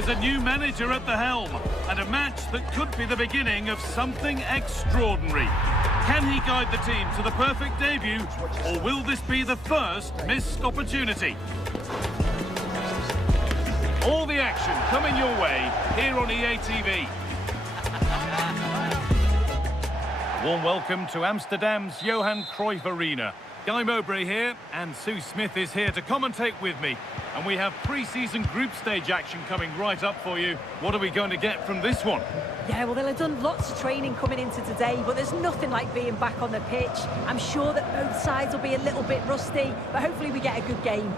There's a new manager at the helm, and a match that could be the beginning of something extraordinary. Can he guide the team to the perfect debut, or will this be the first missed opportunity? All the action coming your way here on EA TV. A warm welcome to Amsterdam's Johan Cruyff Arena. Guy Mowbray here, and Sue Smith is here to commentate with me. And we have pre-season group stage action coming right up for you. What are we going to get from this one? Yeah, well, they'll have done lots of training coming into today, but there's nothing like being back on the pitch. I'm sure that both sides will be a little bit rusty, but hopefully we get a good game.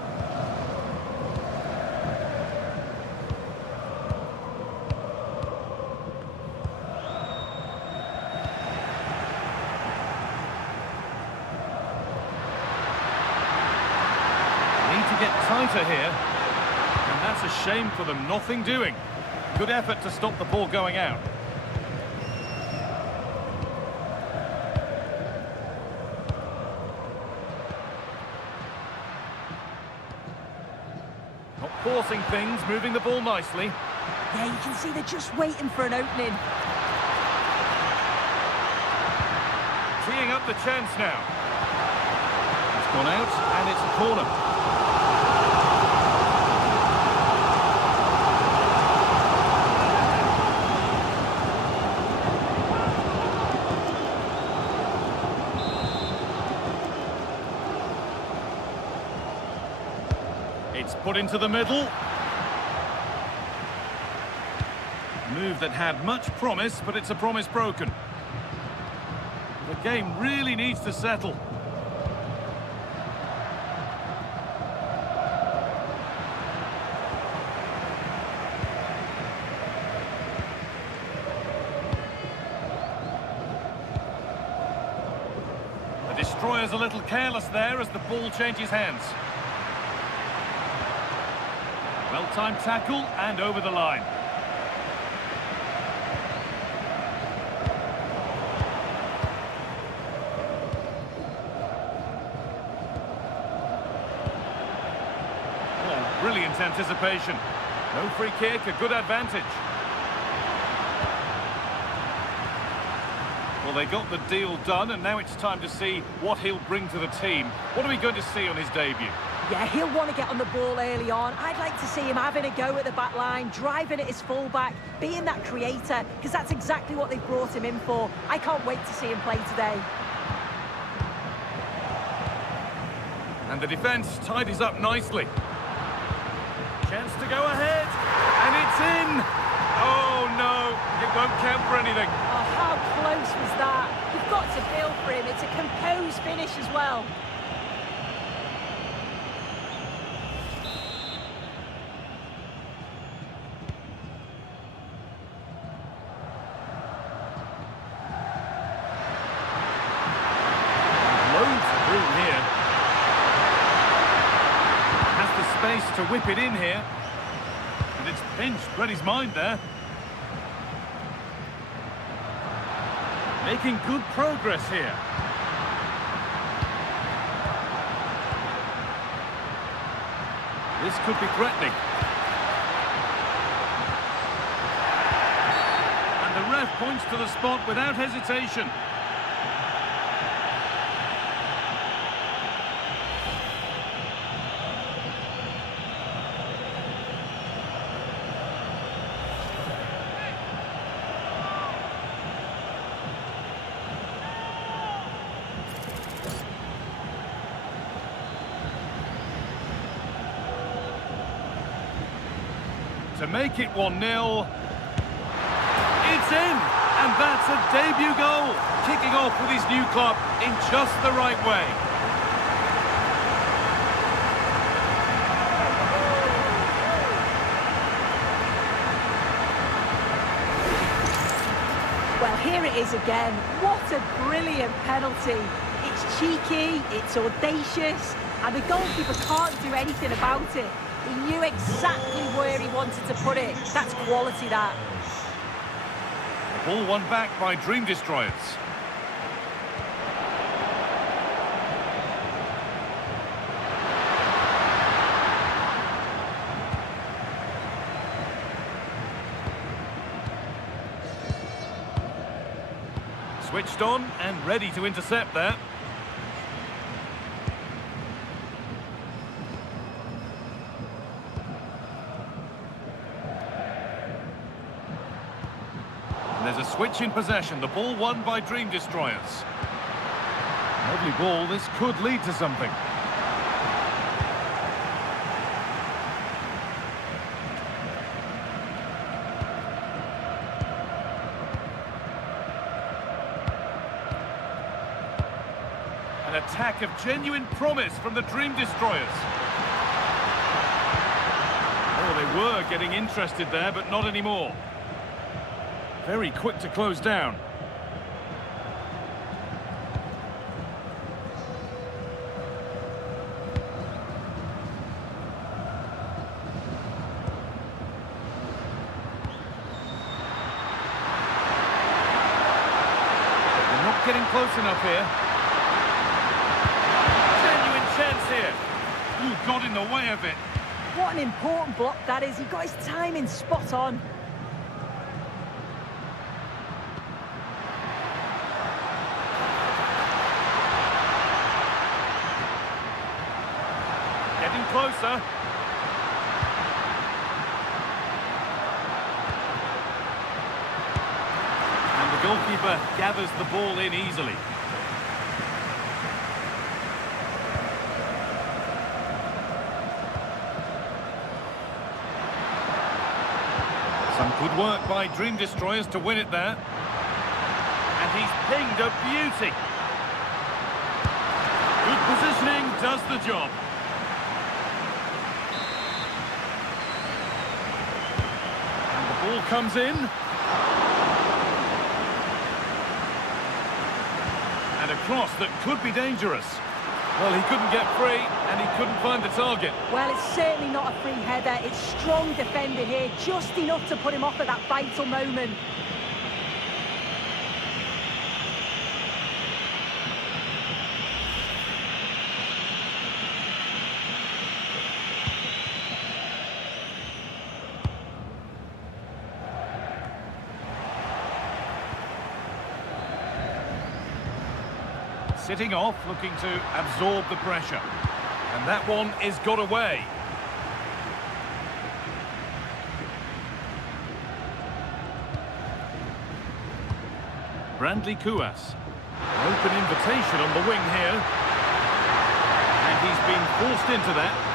Tighter here, and that's a shame for them. Nothing doing. Good effort to stop the ball going out. Not forcing things, moving the ball nicely. Yeah, you can see they're just waiting for an opening. Teeing up the chance now. It's gone out, and it's a corner. It's put into the middle. Move that had much promise, but it's a promise broken. The game really needs to settle. The destroyer's a little careless there as the ball changes hands. Well-timed tackle and over the line. Oh, brilliant anticipation. No free kick, a good advantage. Well, they got the deal done, and now it's time to see what he'll bring to the team. What are we going to see on his debut? Yeah, he'll want to get on the ball early on. I'd like to see him having a go at the back line, driving at his fullback, being that creator, because that's exactly what they've brought him in for. I can't wait to see him play today. And the defence tidies up nicely. Chance to go ahead, and it's in! Oh no, it won't count for anything. Oh, how close was that? You've got to feel for him. It's a composed finish as well. To whip it in here, and it's pinched, read his mind there. Making good progress here. This could be threatening. And the ref points to the spot without hesitation. To make it 1-0. It's in! And that's a debut goal. Kicking off with his new club in just the right way. Well, here it is again. What a brilliant penalty. It's cheeky, it's audacious, and the goalkeeper can't do anything about it. He knew exactly where he wanted to put it. That's quality, that. Ball won back by Dream Destroyers. Switched on and ready to intercept there. And there's a switch in possession. The ball won by Dream Destroyers. Lovely ball. This could lead to something. An attack of genuine promise from the Dream Destroyers. Oh, they were getting interested there, but not anymore. Very quick to close down. They're not getting close enough here. Chance here. Ooh, got in the way of it. What an important block that is. He got his timing spot on. Getting closer. And the goalkeeper gathers the ball in easily. Some good work by Dream Destroyers to win it there. And he's pinged a beauty. Good positioning does the job. And the ball comes in. And a cross that could be dangerous. Well, he couldn't get free, and he couldn't find the target. Well, it's certainly not a free header. It's strong defending here, just enough to put him off at that vital moment. Sitting off, looking to absorb the pressure. And that one is got away. Brandley Kuas. An open invitation on the wing here. And he's been forced into that.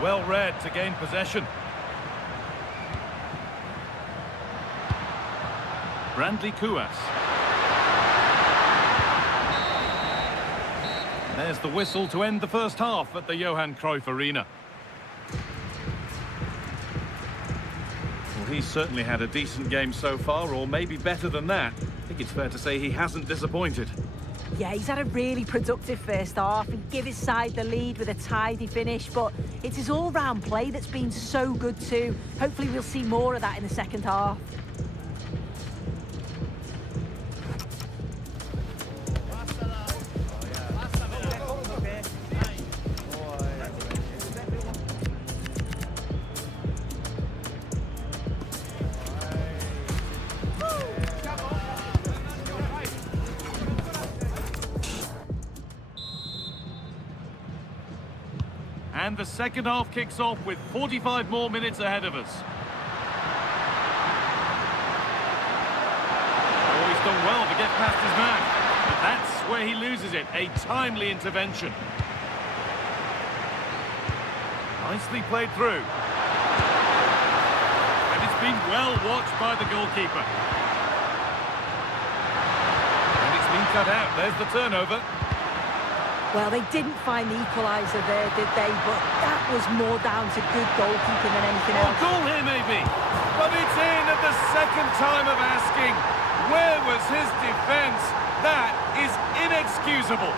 Well read to gain possession. Brandley Kuas. There's the whistle to end the first half at the Johan Cruyff Arena. Well, he's certainly had a decent game so far, or maybe better than that. I think it's fair to say he hasn't disappointed. Yeah, he's had a really productive first half and give his side the lead with a tidy finish, but it's his all-round play that's been so good too. Hopefully we'll see more of that in the second half. And the second half kicks off with 45 more minutes ahead of us. Oh, he's done well to get past his man. But that's where he loses it. A timely intervention. Nicely played through. And it's been well watched by the goalkeeper. And it's been cut out. There's the turnover. Well, they didn't find the equaliser there, did they? But that was more down to good goalkeeping than anything else. Oh, goal here, maybe. But it's in at the second time of asking. Where was his defence? That is inexcusable.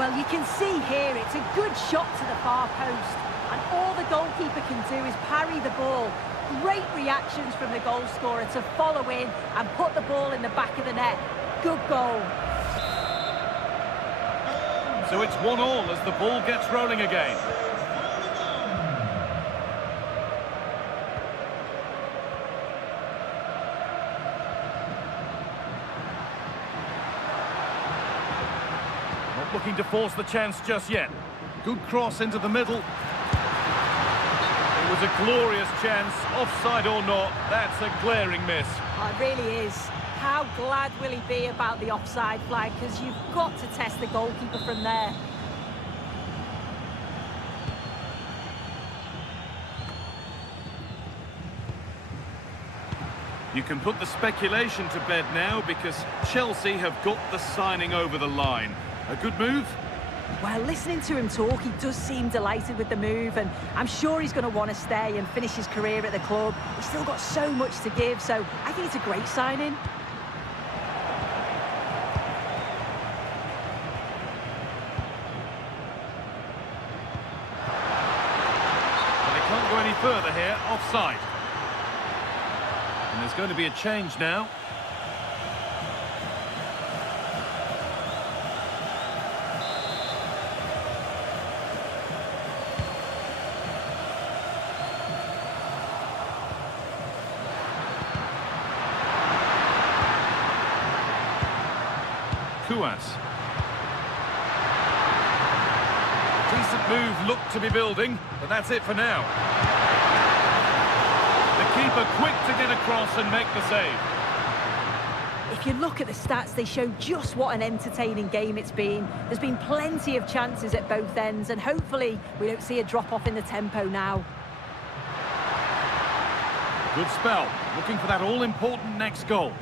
Well, you can see here it's a good shot to the far post. And all the goalkeeper can do is parry the ball. Great reactions from the goal scorer to follow in and put the ball in the back of the net. Good goal. So it's 1-1 as the ball gets rolling again. Not looking to force the chance just yet. Good cross into the middle. It was a glorious chance, offside or not, that's a glaring miss. Oh, it really is. How glad will he be about the offside flag, because you've got to test the goalkeeper from there. You can put the speculation to bed now because Chelsea have got the signing over the line. A good move? Well, listening to him talk, he does seem delighted with the move, and I'm sure he's going to want to stay and finish his career at the club. He's still got so much to give, so I think it's a great signing. But they can't go any further here, offside. And there's going to be a change now. Decent move looked to be building, but that's it for now. The keeper quick to get across and make the save. If you look at the stats, they show just what an entertaining game it's been. There's been plenty of chances at both ends, and hopefully we don't see a drop-off in the tempo now. Good spell, looking for that all-important next goal.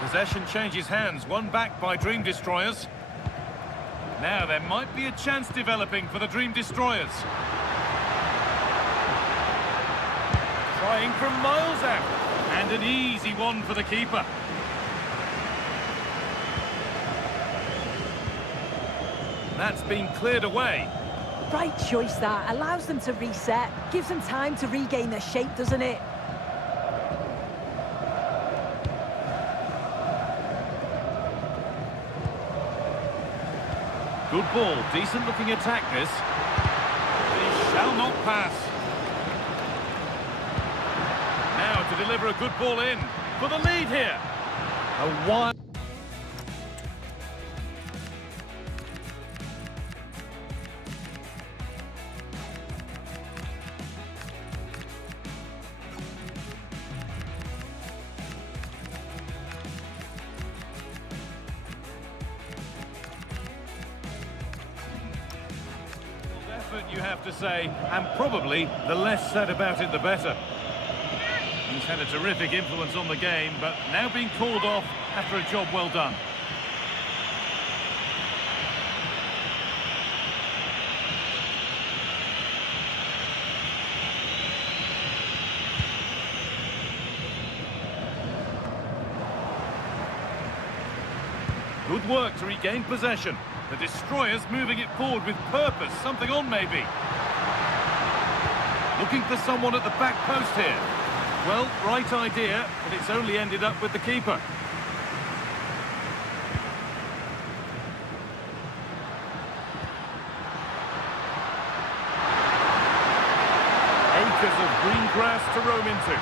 Possession changes hands, one back by Dream Destroyers. Now there might be a chance developing for the Dream Destroyers. Trying from miles out, and an easy one for the keeper. That's been cleared away. Right choice that, allows them to reset, gives them time to regain their shape, doesn't it? Good ball, decent looking attack this. He shall not pass. Now to deliver a good ball in for the lead here. A wide... you have to say, and probably the less said about it the better. He's had a terrific influence on the game, but now being called off after a job well done. Good work to regain possession. The Destroyers moving it forward with purpose, something on maybe. Looking for someone at the back post here. Well, right idea, but it's only ended up with the keeper. Acres of green grass to roam into.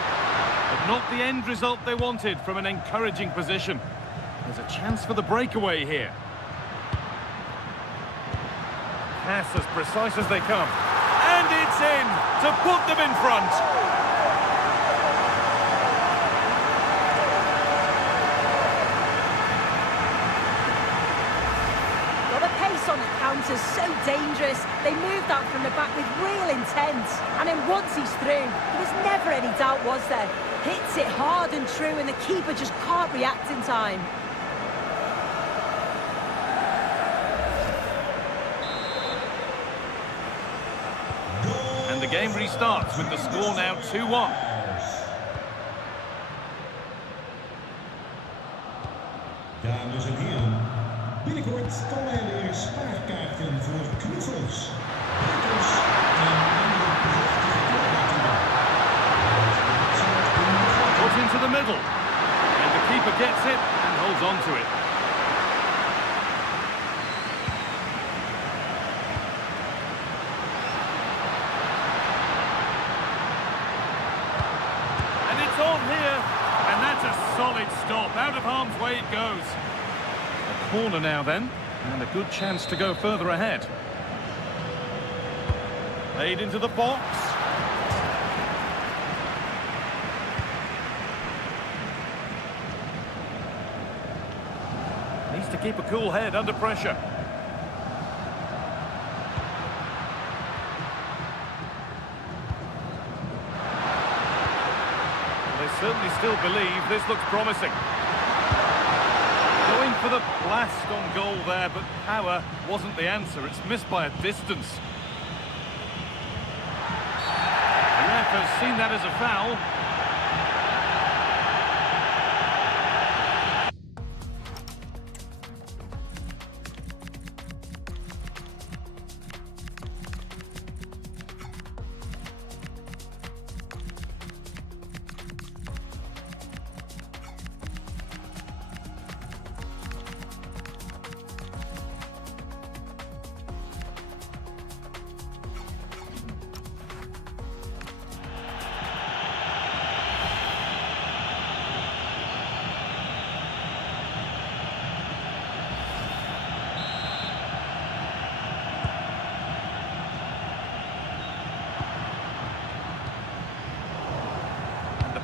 But not the end result they wanted from an encouraging position. There's a chance for the breakaway here. Pass as precise as they come. And it's in to put them in front. Well, the pace on the counter's so dangerous. They moved out from the back with real intent. And then once he's through, there was never any doubt, was there? Hits it hard and true, and the keeper just can't react in time. And the game restarts with the score now 2-1. Dames en heren, binnenkort komen er weer spaarkaarten voor knuffels, prikkels en andere prachtige kleurnatuur. Put into the middle. And the keeper gets it and holds on to it. And it's on here. And that's a solid stop. Out of harm's way it goes. A corner now then. And a good chance to go further ahead. Played into the box. Needs to keep a cool head under pressure. They certainly still believe this looks promising. Going for the blast on goal there, but power wasn't the answer. It's missed by a distance. The ref has seen that as a foul.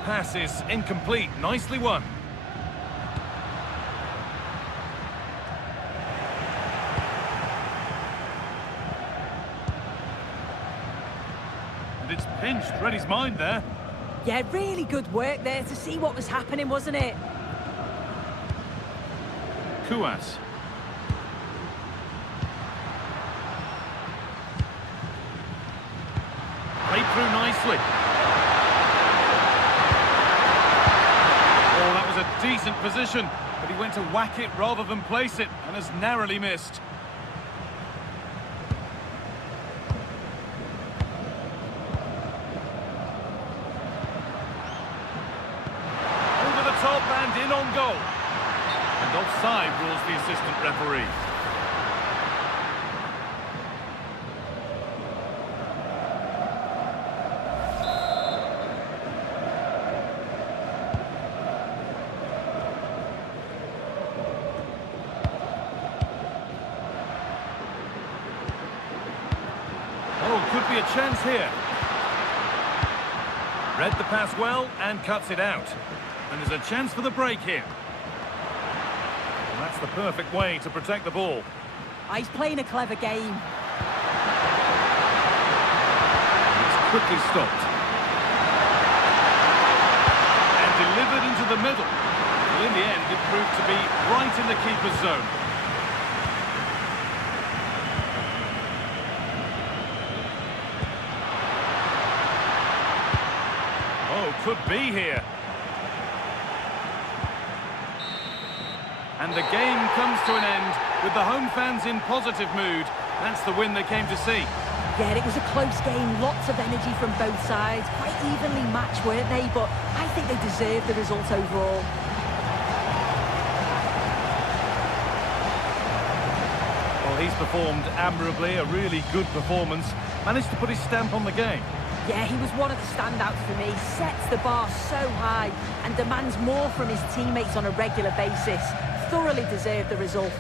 Pass is incomplete. Nicely won. And it's pinched. Read his mind there. Yeah, really good work there to see what was happening, wasn't it? Kuas. Played through nicely. A decent position, but he went to whack it rather than place it and has narrowly missed. Over the top and in on goal. And offside rules the assistant referee. Could be a chance here. Read the pass well and cuts it out. And there's a chance for the break here. And that's the perfect way to protect the ball. He's playing a clever game. It's quickly stopped. And delivered into the middle. Well, in the end, it proved to be right in the keeper's zone. Could be here. And the game comes to an end with the home fans in positive mood. That's the win they came to see. Yeah, it was a close game, lots of energy from both sides. Quite evenly matched, weren't they? But I think they deserved the result overall. Well, he's performed admirably, a really good performance. Managed to put his stamp on the game. Yeah, he was one of the standouts for me. Sets the bar so high and demands more from his teammates on a regular basis. Thoroughly deserved the result.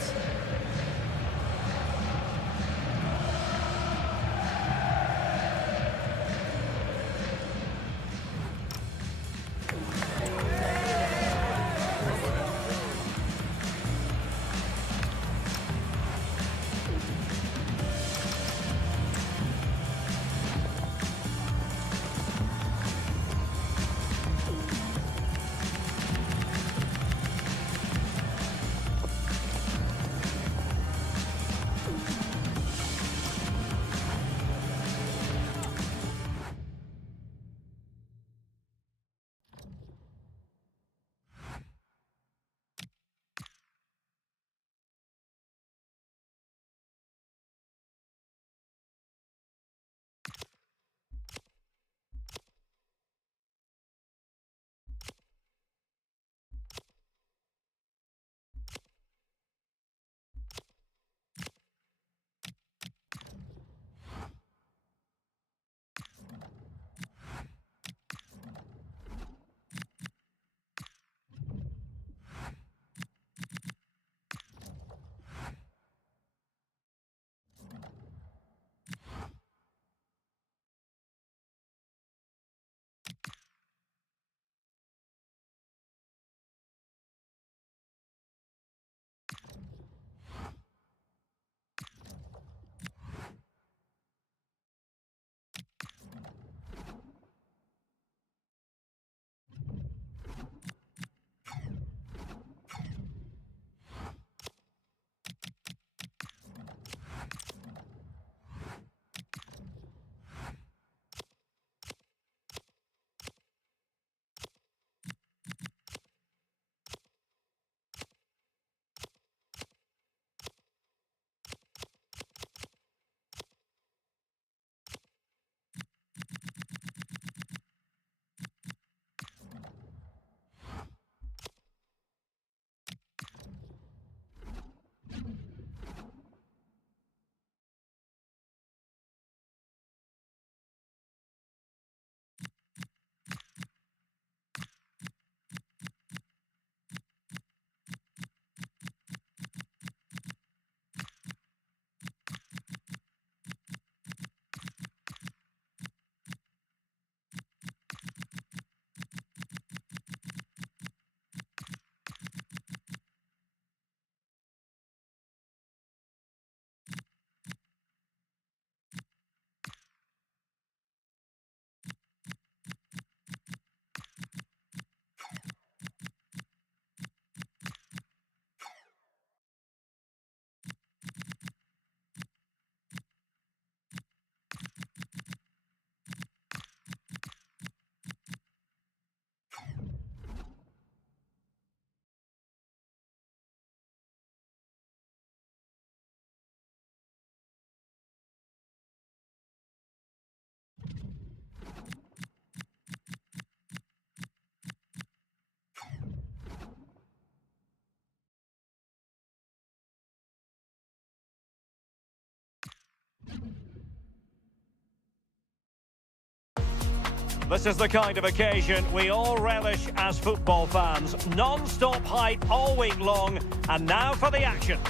This is the kind of occasion we all relish as football fans. Non-stop hype all week long, and now for the action.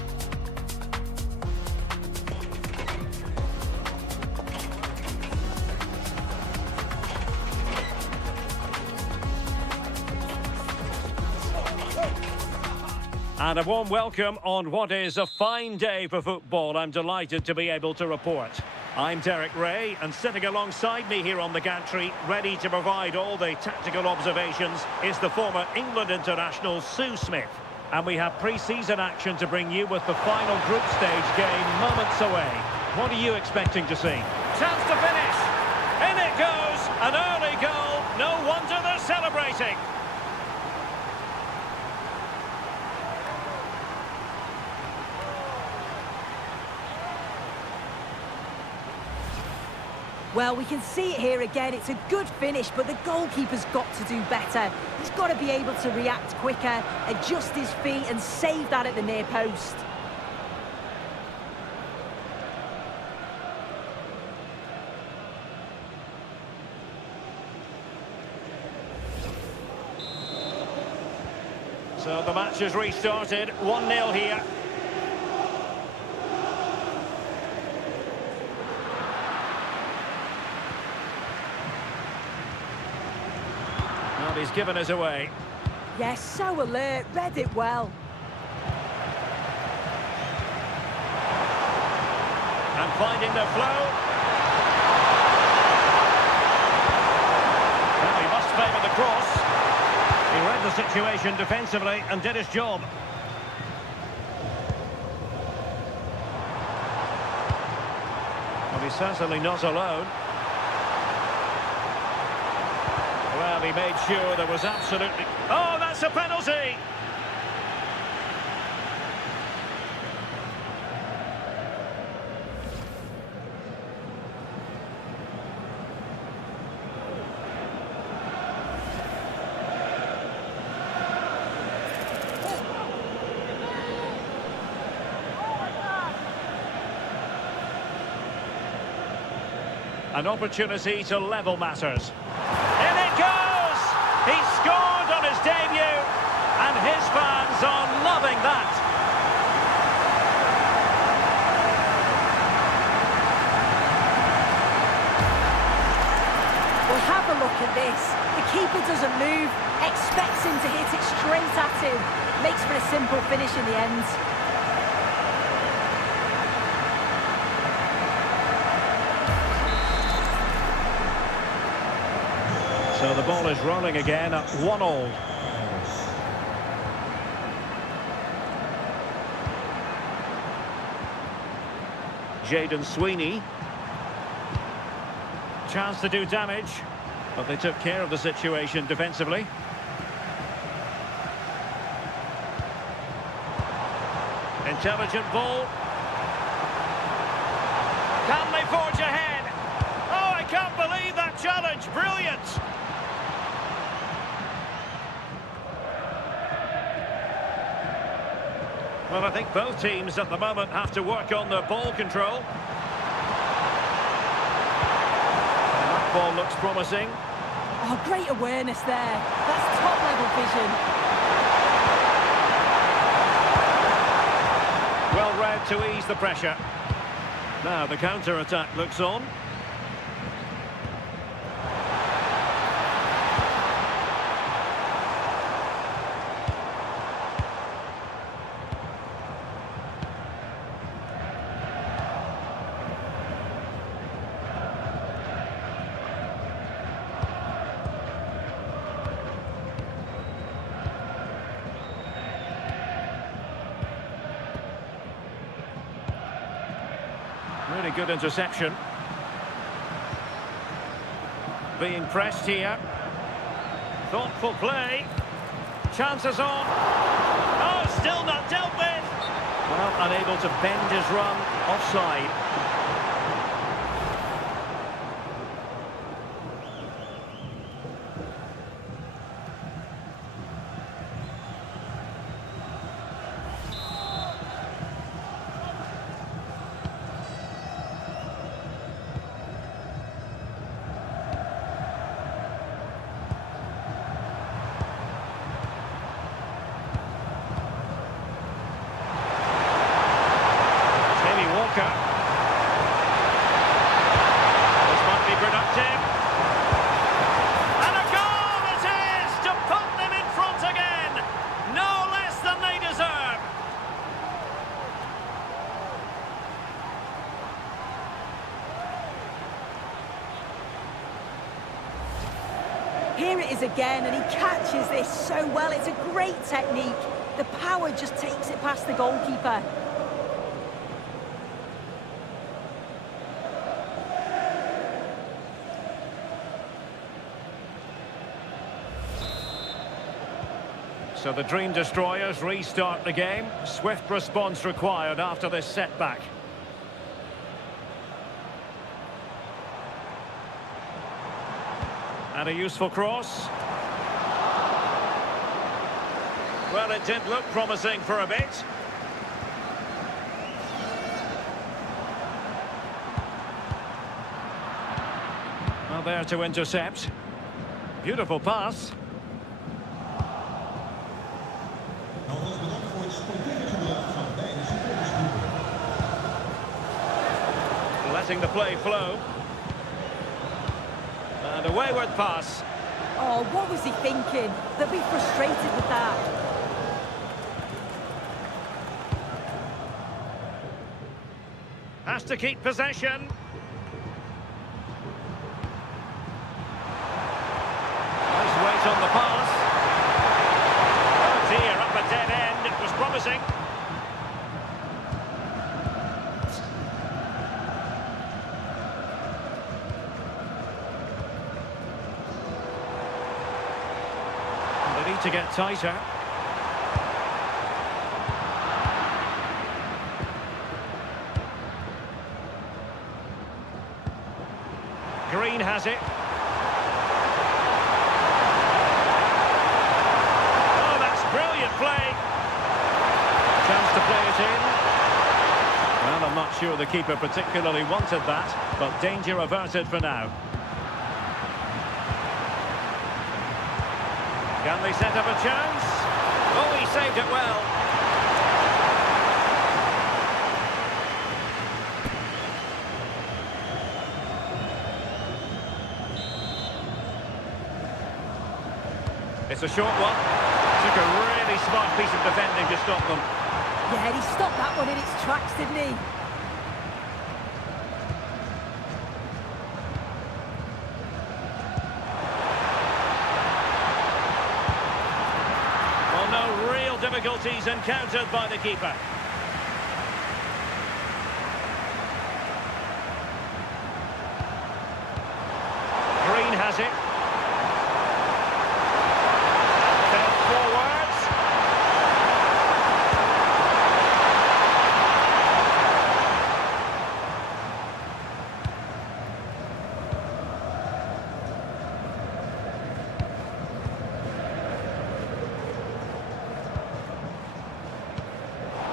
And a warm welcome on what is a fine day for football. I'm delighted to be able to report. I'm Derek Ray, and sitting alongside me here on the gantry, ready to provide all the tactical observations, is the former England international Sue Smith. And we have pre-season action to bring you with the final group stage game moments away. What are you expecting to see? Chance to finish! In it goes! An early goal! No wonder they're celebrating! Well, we can see it here again. It's a good finish, but the goalkeeper's got to do better. He's got to be able to react quicker, adjust his feet and save that at the near post. So the match has restarted, 1-0 here. Well, he's given us away. Yes, so alert, read it well. And finding the flow. Well, he must favour the cross. He read the situation defensively and did his job. Well, he's certainly not alone. Well, he made sure there was absolutely... Oh, that's a penalty! An opportunity to level matters. In it goes! He scored on his debut, and his fans are loving that. Well, have a look at this. The keeper doesn't move, expects him to hit it straight at him. Makes for a simple finish in the end. So the ball is rolling again at 1-1. Jayden Sweeney. Chance to do damage, but they took care of the situation defensively. Intelligent ball. Can they forge ahead? Oh, I can't believe that challenge. Brilliant. Well, I think both teams at the moment have to work on their ball control. And that ball looks promising. Oh, great awareness there. That's top-level vision. Well read to ease the pressure. Now the counter-attack looks on. Really good interception. Being pressed here. Thoughtful play. Chances on. Oh, still not dealt with. Well, unable to bend his run. Offside. is again, and he catches this so well. It's a great technique. The power just takes it past the goalkeeper. So the Dream Destroyers restart the game. Swift response required after this setback. And a useful cross. Well, it did look promising for a bit. Well, there to intercept. Beautiful pass. Alvast bedankt voor het sportieve gedrag van beide supportersgroepen. Letting the play flow. And a wayward pass. Oh, what was he thinking? They'll be frustrated with that. Has to keep possession. Nice weight on the pass. Oh dear, up a dead end. It was promising. They need to get tighter. Green has it. Oh, that's brilliant play. Chance to play it in. Well, I'm not sure the keeper particularly wanted that, but danger averted for now. Can they set up a chance? Oh, he saved it well. It's a short one. Took a really smart piece of defending to stop them. Yeah, he stopped that one in its tracks, didn't he? Well, no real difficulties encountered by the keeper. Green has it.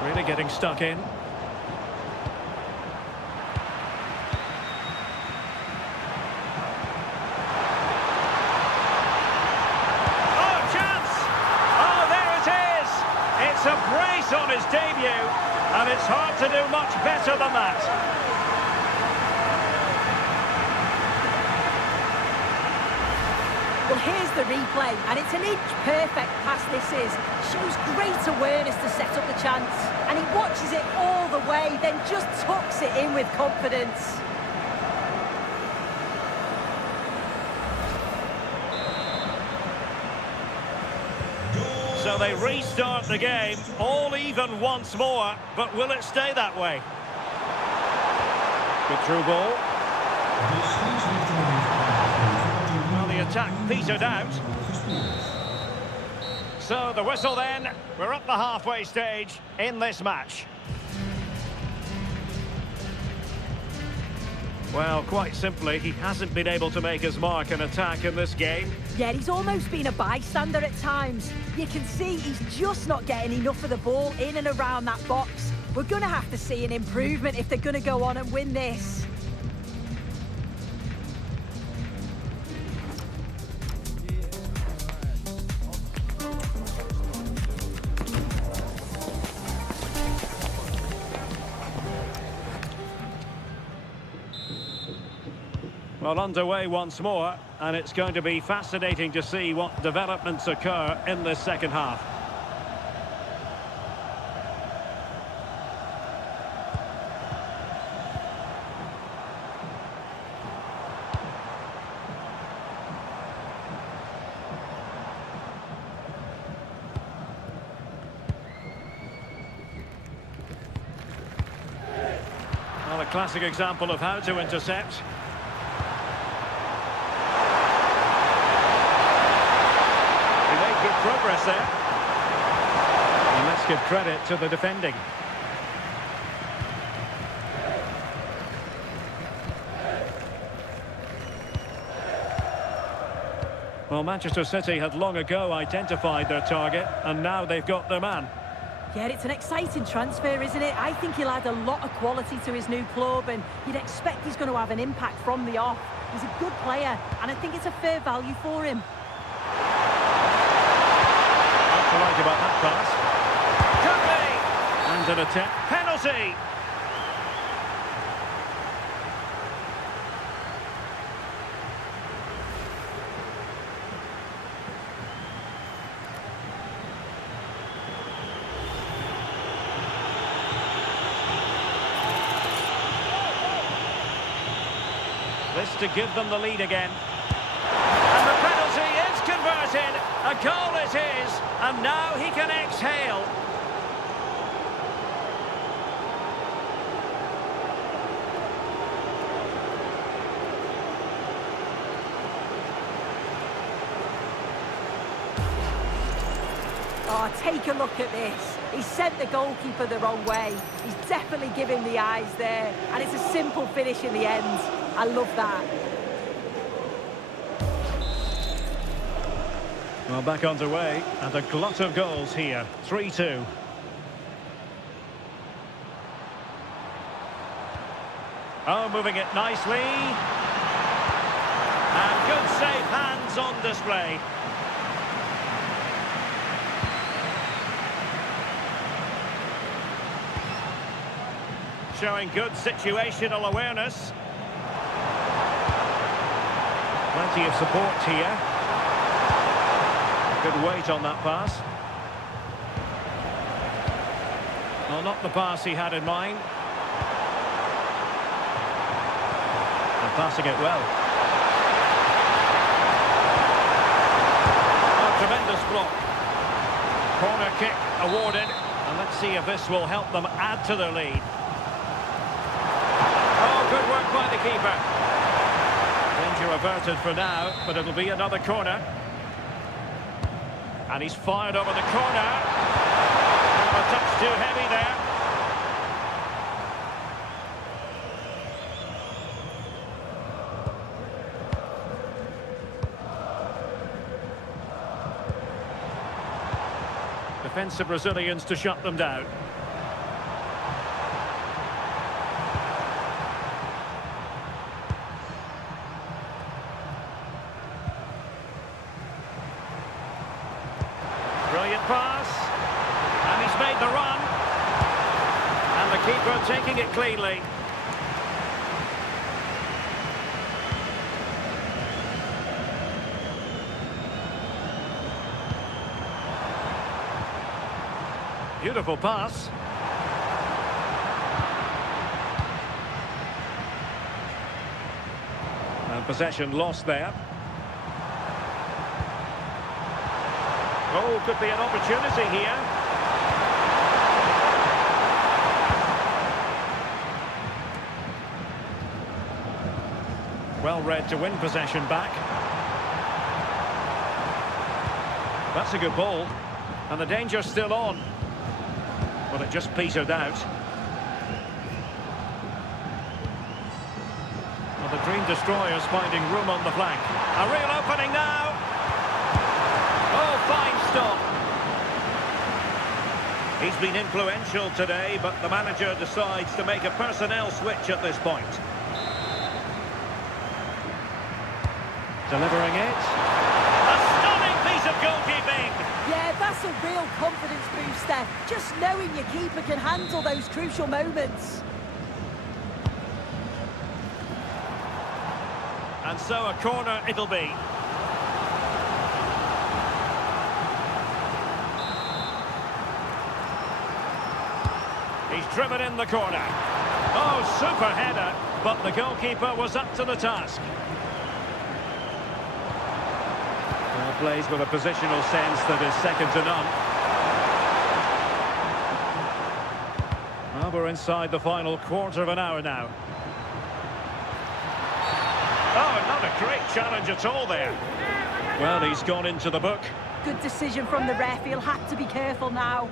Really getting stuck in. Oh, chance! Oh, there it is! It's a brace on his debut, and it's hard to do much better than that. Well, here's the replay, and it's an inch-perfect pass this is. Shows great awareness to set up the chance. And he watches it all the way, then just tucks it in with confidence. So they restart the game, all even once more, but will it stay that way? Good through ball. Well, the attack petered out. So the whistle then, we're up the halfway stage in this match. Well, quite simply, he hasn't been able to make his mark and attack in this game. Yeah, he's almost been a bystander at times. You can see he's just not getting enough of the ball in and around that box. We're going to have to see an improvement if they're going to go on and win this. Well, underway once more, and it's going to be fascinating to see what developments occur in this second half. classic example of how to intercept. He made good progress there. And let's give credit to the defending. Well, Manchester City had long ago identified their target, and now they've got their man. Yeah, it's an exciting transfer, isn't it? I think he'll add a lot of quality to his new club, and you'd expect he's going to have an impact from the off. He's a good player, and I think it's a fair value for him. Not to like about that pass. Could be! And an attempt. Penalty! This to give them the lead again. And the penalty is converted. A goal is his. And now he can exhale. Oh, take a look at this. He sent the goalkeeper the wrong way. He's definitely given the eyes there. And it's a simple finish in the end. I love that. Well, back underway, and a glut of goals here. 3-2. Oh, moving it nicely. And good safe hands on display. Showing good situational awareness. Plenty of support here. Good weight on that pass. Well, not the pass he had in mind. And passing it well. Oh, tremendous block. Corner kick awarded. And let's see if this will help them add to their lead. Oh, good work by the keeper. Danger averted for now, but it'll be another corner. And he's fired over the corner. A touch too heavy there. Defensive Brazilians to shut them down. Brilliant pass, and he's made the run, and the keeper taking it cleanly. Beautiful pass. And possession lost there. Oh, could be an opportunity here. Well read to win possession back. That's a good ball. And the danger's still on. But it just petered out. Well, the Dream Destroyers finding room on the flank. A real opening now. Oh, fine stop. He's been influential today, but the manager decides to make a personnel switch at this point. Delivering it. A stunning piece of goalkeeping. Yeah, that's a real confidence booster. Just knowing your keeper can handle those crucial moments. And so a corner it'll be. He's driven in the corner. Oh, super header, but the goalkeeper was up to the task. Well, plays with a positional sense that is second to none. Well, we're inside the final quarter of an hour now. Oh, not a great challenge at all there. Well, he's gone into the book. Good decision from the ref. He'll have to be careful now.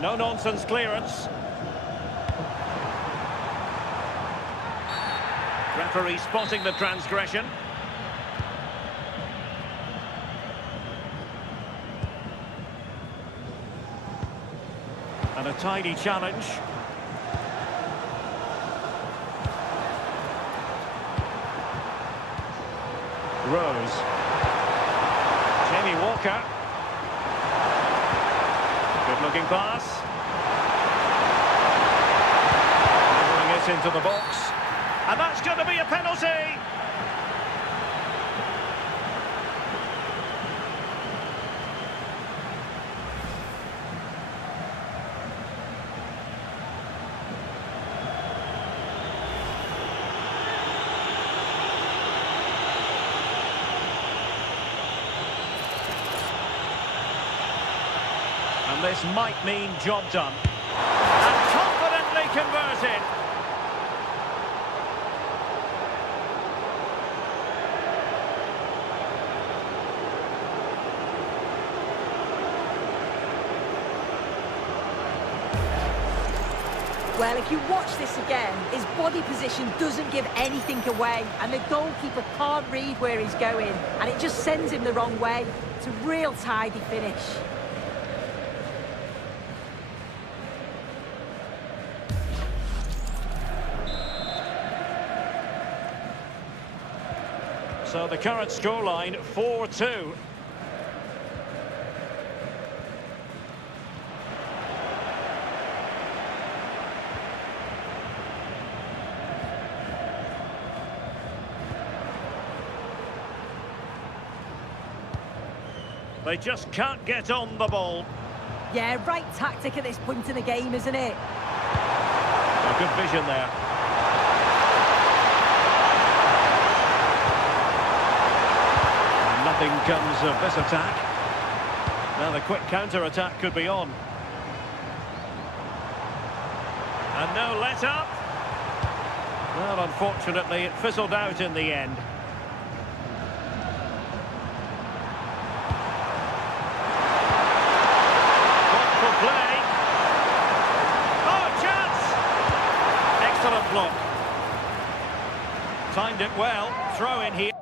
No-nonsense clearance. Referee spotting the transgression. And a tidy challenge. Rose. Jamie Walker. Good-looking pass. Delivering it into the box. And that's going to be a penalty! And this might mean job done. And confidently converted. Well, if you watch this again, his body position doesn't give anything away, and the goalkeeper can't read where he's going, and it just sends him the wrong way. It's a real tidy finish. So the current scoreline, 4-2. They just can't get on the ball. Yeah, right tactic at this point in the game, isn't it? A good vision there. And nothing comes of this attack. Now the quick counter-attack could be on. And no let-up. Well, unfortunately, it fizzled out in the end. Block. Timed it well. Throw in here.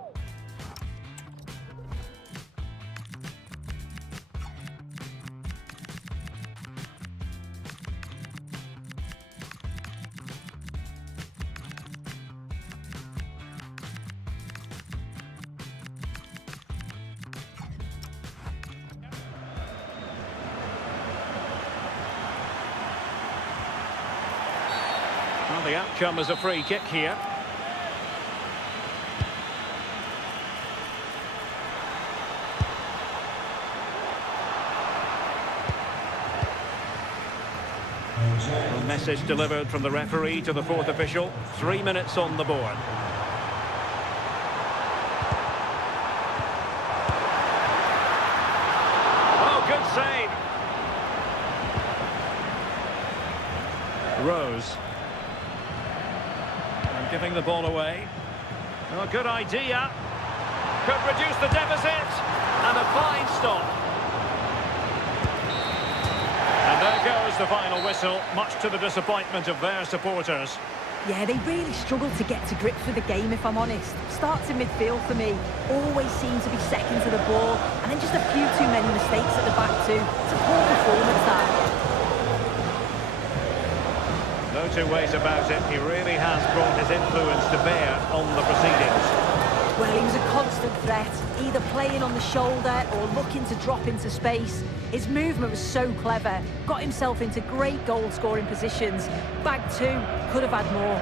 Well, the outcome is a free kick here. A message delivered from the referee to the fourth official. 3 minutes on the board. Oh, good save. Rose. Giving the ball away. Oh, good idea. Could reduce the deficit. And a fine stop. And there goes the final whistle, much to the disappointment of their supporters. Yeah, they really struggled to get to grips with the game, if I'm honest. Starts in midfield for me. Always seem to be second to the ball. And then just a few too many mistakes at the back too. It's a poor performance, that. No two ways about it, he really has brought his influence to bear on the proceedings. Well, he was a constant threat, either playing on the shoulder or looking to drop into space. His movement was so clever, got himself into great goal-scoring positions. Bag two, could have had more.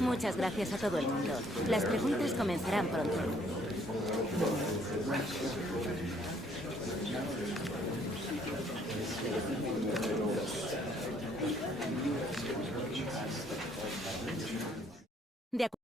Muchas gracias a todo el mundo. Las preguntas comenzarán pronto. De acuerdo.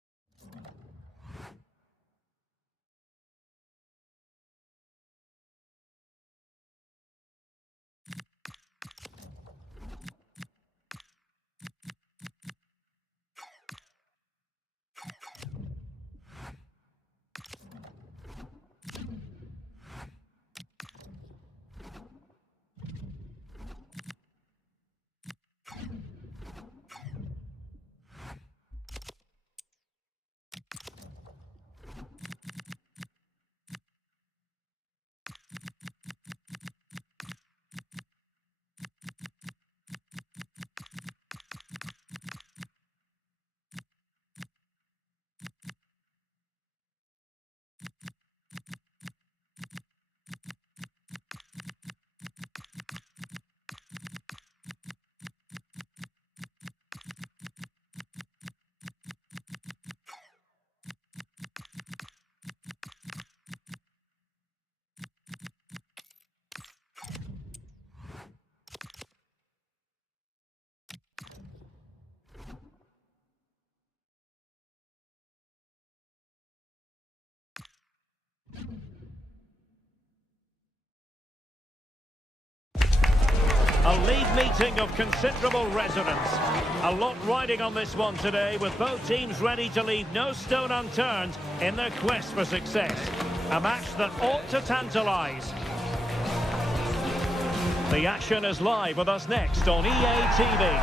A league meeting of considerable resonance. A lot riding on this one today, with both teams ready to leave no stone unturned in their quest for success. A match that ought to tantalise. The action is live with us next on EA TV.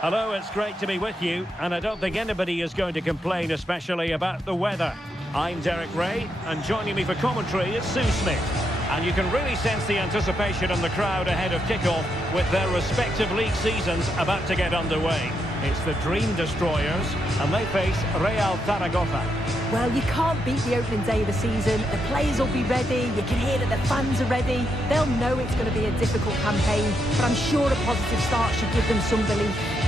Hello, it's great to be with you, and I don't think anybody is going to complain, especially about the weather. I'm Derek Ray, and joining me for commentary is Sue Smith. And you can really sense the anticipation in the crowd ahead of kick-off, with their respective league seasons about to get underway. It's the Dream Destroyers, and they face Real Zaragoza. Well, you can't beat the opening day of the season. The players will be ready. You can hear that the fans are ready. They'll know it's going to be a difficult campaign, but I'm sure a positive start should give them some belief.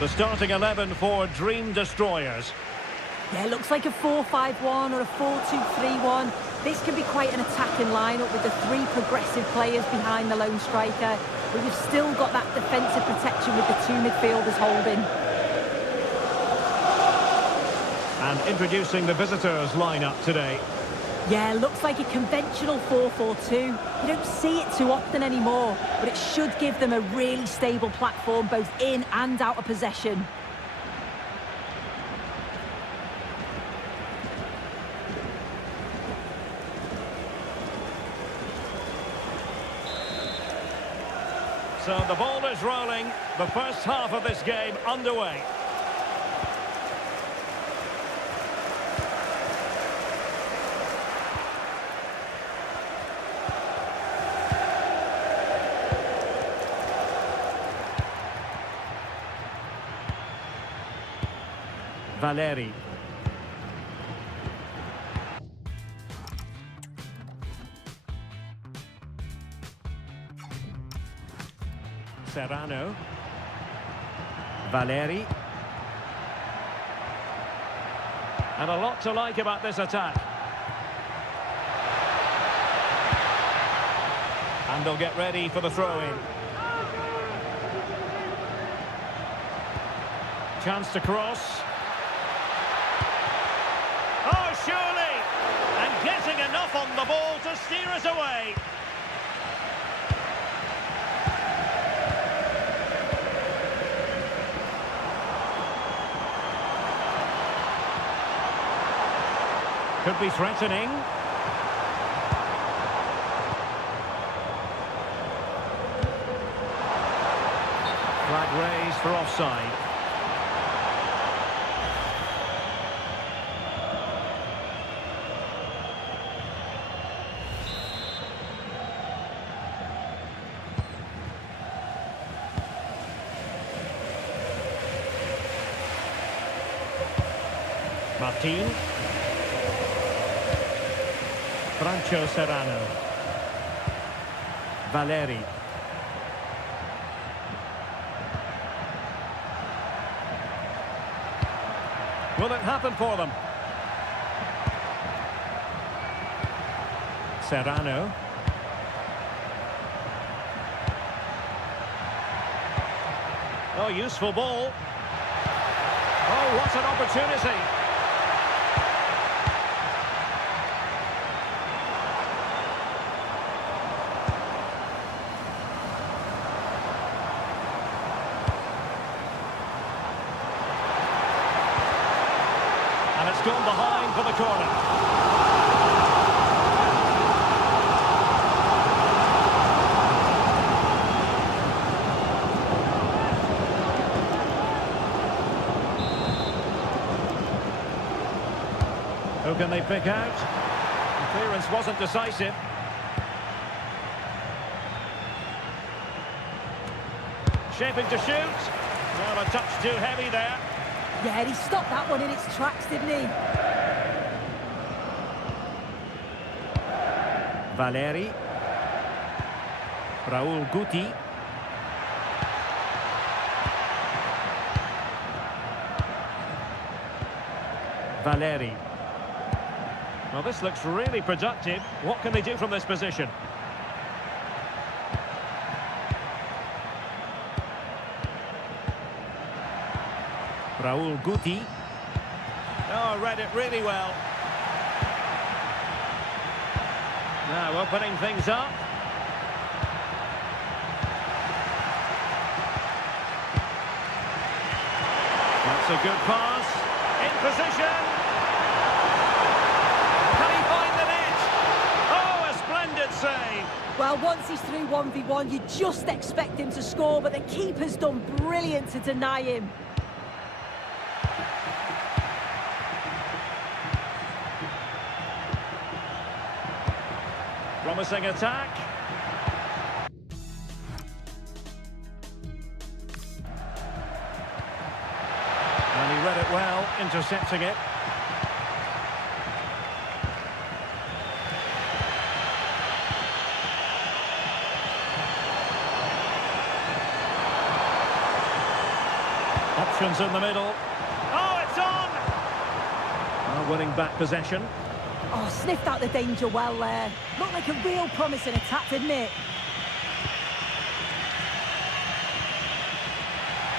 The starting 11 for Dream Destroyers. Yeah, it looks like a 4-5-1 or a 4-2-3-1. This can be quite an attacking lineup with the three progressive players behind the lone striker. But you've still got that defensive protection with the two midfielders holding. And introducing the visitors lineup today. Yeah, looks like a conventional 4-4-2. You don't see it too often anymore, but it should give them a really stable platform both in and out of possession. So the ball is rolling. The first half of this game underway. Valeri. Serrano. Valeri. And a lot to like about this attack. And they'll get ready for the throw-in. Chance to cross. Oh, surely! And getting enough on the ball to steer us away. Could be threatening. Flag raised for offside. Martin. Franco Serrano. Valeri. Will it happen for them? Serrano. Oh, useful ball. Oh, what an opportunity. And it's gone behind for the corner. Who can they pick out? The clearance wasn't decisive. Shaping to shoot. Well, a touch too heavy there. Yeah, he stopped that one in its tracks, didn't he? Valeri. Raul Guti. Valeri. Well, this looks really productive. What can they do from this position? Raul Guti. Oh, read it really well. Now opening things up. That's a good pass. In position. Can he find the net? Oh, a splendid save. Well, once he's through 1v1, you just expect him to score, but the keeper's done brilliant to deny him. Promising attack. And he read it well, intercepting it. Options in the middle. Oh, it's on! Well, winning back possession. Oh, sniffed out the danger well there. Looked like a real promising attack, didn't it?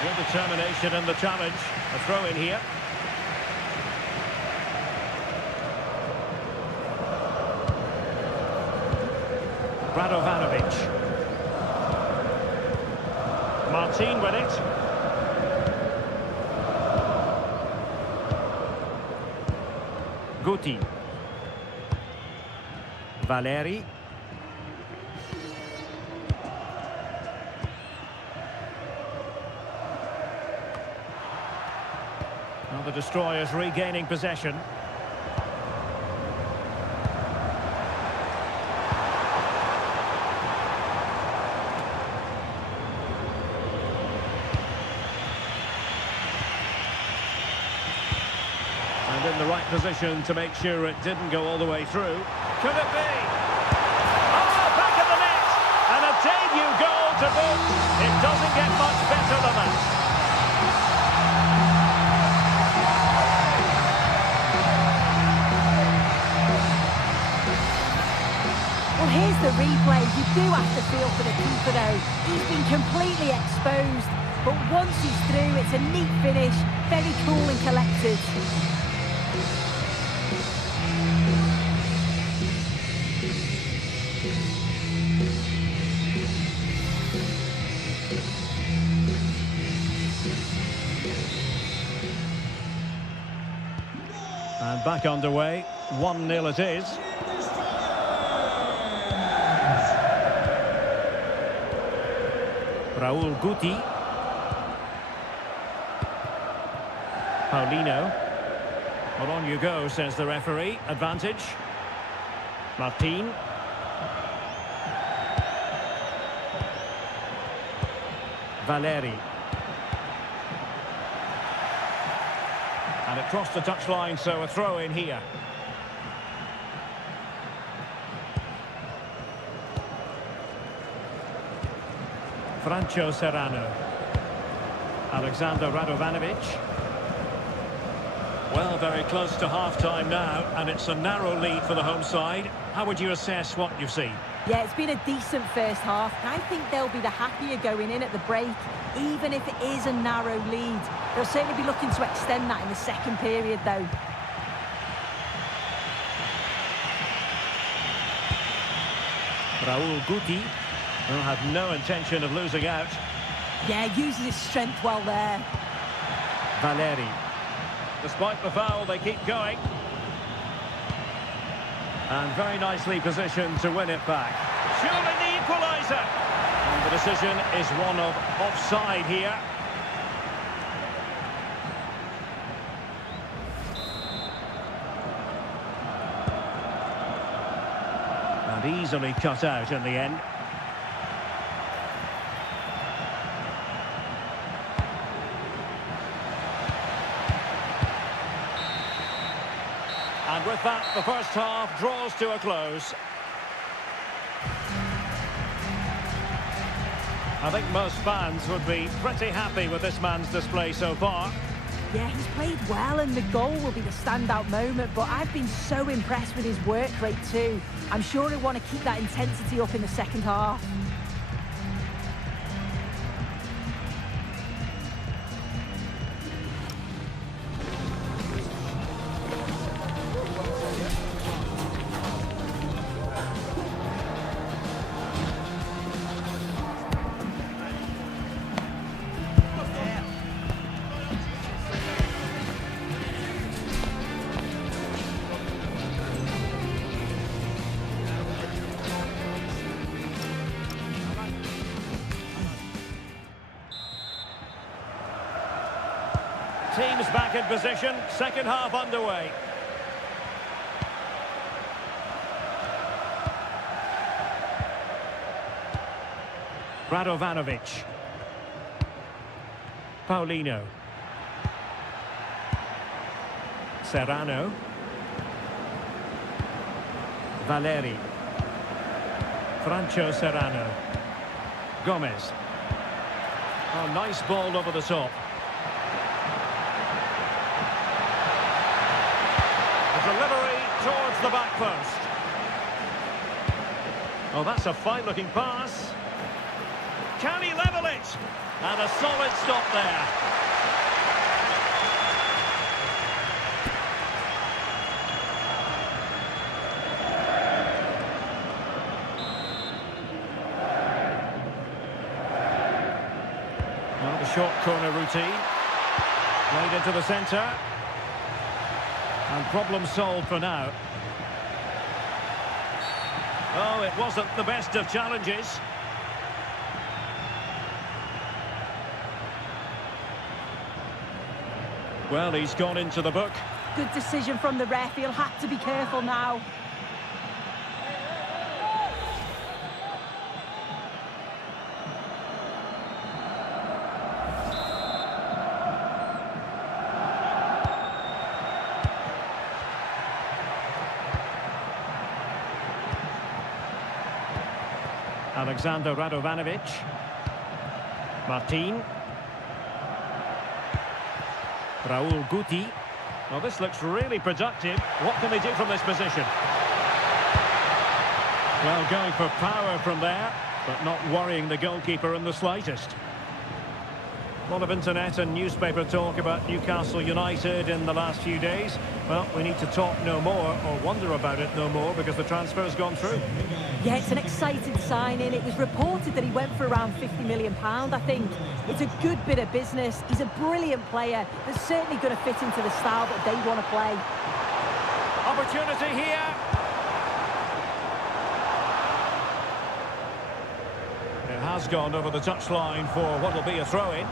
Real determination in the challenge. A throw in here. Radovanovic. Martin with it. Guti. Valeri. Well, the destroyers regaining possession. And in the right position to make sure it didn't go all the way through. Could it be? Oh, back of the net! And a debut goal to boot. It doesn't get much better than that. Well, here's the replay. You do have to feel for the keeper, though. He's been completely exposed. But once he's through, it's a neat finish. Very cool and collected. And back underway. 1-0 it is. Raul Guti. Paulino. Well, on you go, says the referee. Advantage. Martin. Valeri. And it crossed the touchline, so a throw in here. Franco Serrano. Alexander Radovanovic. Well, very close to half-time now, and it's a narrow lead for the home side. How would you assess what you've seen? Yeah, it's been a decent first half. I think they'll be the happier going in at the break, even if it is a narrow lead. They'll certainly be looking to extend that in the second period, though. Raul Guti will have no intention of losing out. Yeah, uses his strength well there. Valeri. Despite the foul, they keep going. And very nicely positioned to win it back. Surely the equaliser. And the decision is one of offside here. And easily cut out in the end. And with that, the first half draws to a close. I think most fans would be pretty happy with this man's display so far. Yeah, he's played well, and the goal will be the standout moment, but I've been so impressed with his work rate too. I'm sure he'll want to keep that intensity up in the second half. Teams back in position, second half underway. Radovanovic. Paulino. Serrano. Valeri. Franco Serrano. Gomez. Oh, nice ball over the top. Delivery towards the back post. Oh, that's a fine-looking pass. Can he level it? And a solid stop there. Well, the short corner routine. Played into the centre. And problem solved for now. Oh, it wasn't the best of challenges. Well, he's gone into the book. Good decision from the ref. He'll have to be careful now. Alexander Radovanovic. Martin. Raul Guti. Well, this looks really productive. What can they do from this position? Well, going for power from there, but not worrying the goalkeeper in the slightest. A lot of internet and newspaper talk about Newcastle United in the last few days. Well, we need to talk no more, or wonder about it no more, because the transfer's gone through. Yeah, it's an exciting signing. It was reported that he went for around £50 million, I think. It's a good bit of business. He's a brilliant player. That's certainly going to fit into the style that they want to play. opportunity here. It has gone over the touchline for what will be a throw-in.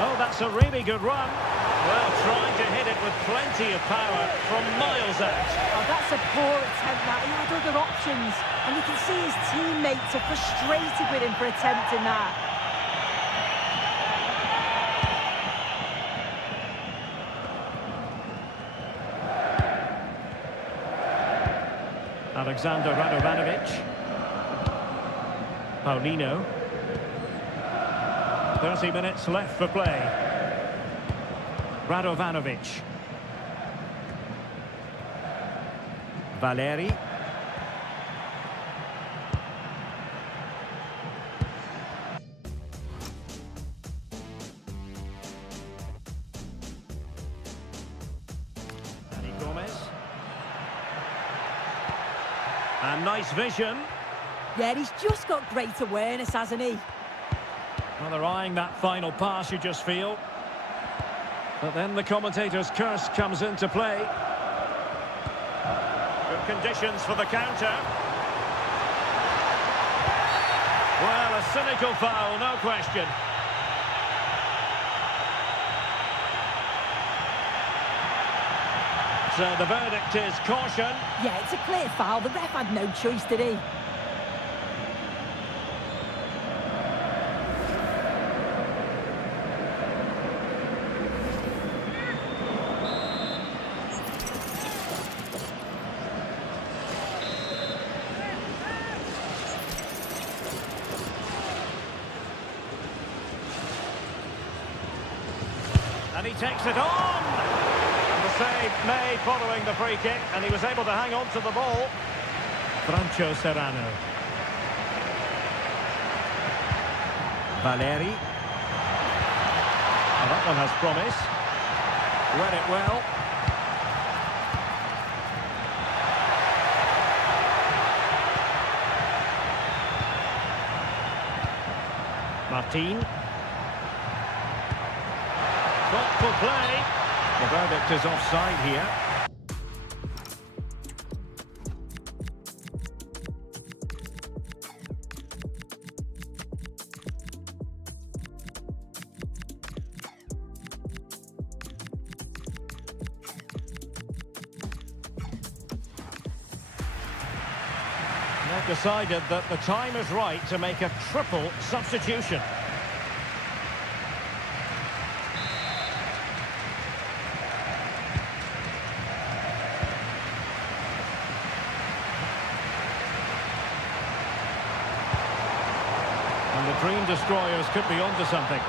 Oh, that's a really good run. Well, trying to hit it with plenty of power from miles out. Oh, that's a poor attempt, that. He had other options. And you can see his teammates are frustrated with him for attempting that. Alexander Radovanovic. Paulino. 30 minutes left for play. Radovanovic. Valeri. Dani Gomez. And nice vision. Yeah, he's just got great awareness, hasn't he? Well, they're eyeing that final pass, you just feel. But then the commentator's curse comes into play. Good conditions for the counter. Well, a cynical foul, no question. So the verdict is caution. Yeah, it's a clear foul. The ref had no choice, did he? And he takes it on. And the save made following the free kick, and he was able to hang on to the ball. Franco Serrano. Valeri. And that one has promise. Read it well. Martin. Thoughtful play. The verdict is offside here. They've decided that the time is right to make a triple substitution. And the Dream Destroyers could be onto something.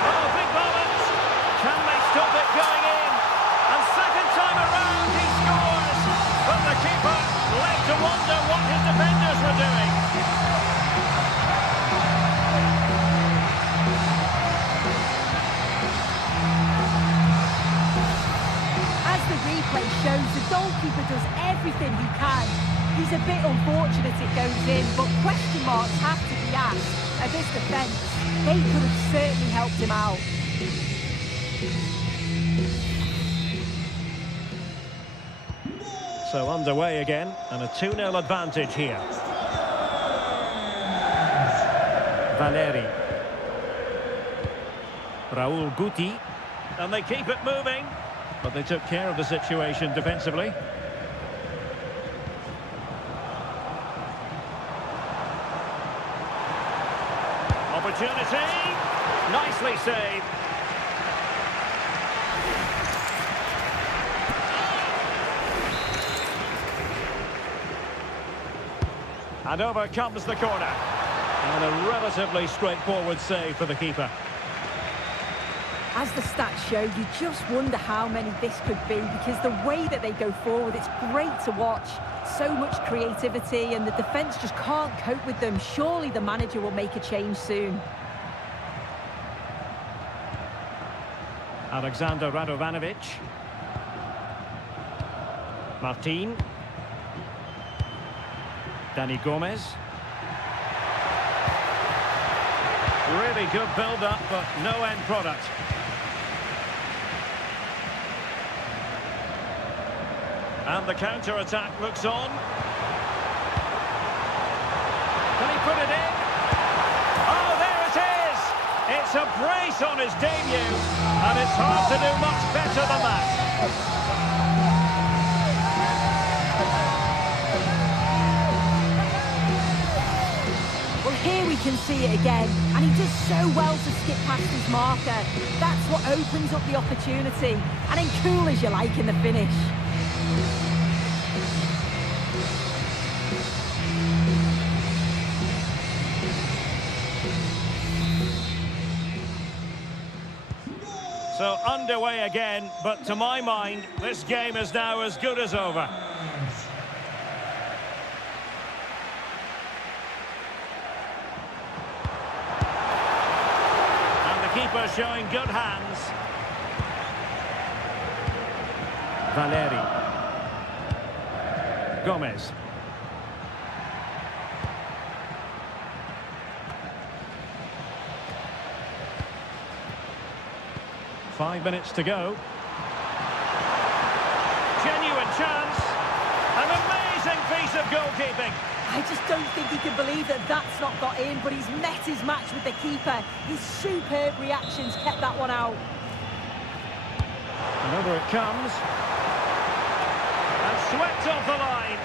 Oh, big moment! Can they stop it going in? And second time around, he scores! But the keeper left to wonder what his defenders were doing. As the replay shows, the goalkeeper does everything he can. He's a bit unfortunate it goes in, but question marks have to be asked of his defence. They could have certainly helped him out. So underway again, and a 2-0 advantage here. Valeri. Raul Guti. And they keep it moving, but they took care of the situation defensively. Opportunity. Nicely saved. And over comes the corner. And a relatively straightforward save for the keeper. As the stats show, you just wonder how many this could be, because the way that they go forward, it's great to watch. So much creativity, and the defence just can't cope with them. Surely the manager will make a change soon. Alexander Radovanovic. Dani Gomez. Really good build-up, but no end product. And the counter-attack looks on. Can he put it in? Oh, there it is! It's a brace on his debut, and it's hard to do much better than that. Well, here we can see it again, and he does so well to skip past his marker. That's what opens up the opportunity, and then cool as you like in the finish. So underway again, but to my mind, this game is now as good as over. And the keeper showing good hands. Valeri. Gomez. Five minutes to go. Genuine chance. An amazing piece of goalkeeping. I just don't think he can believe that that's not got in, but he's met his match with the keeper. His superb reactions kept that one out. And over it comes. And swept off the line.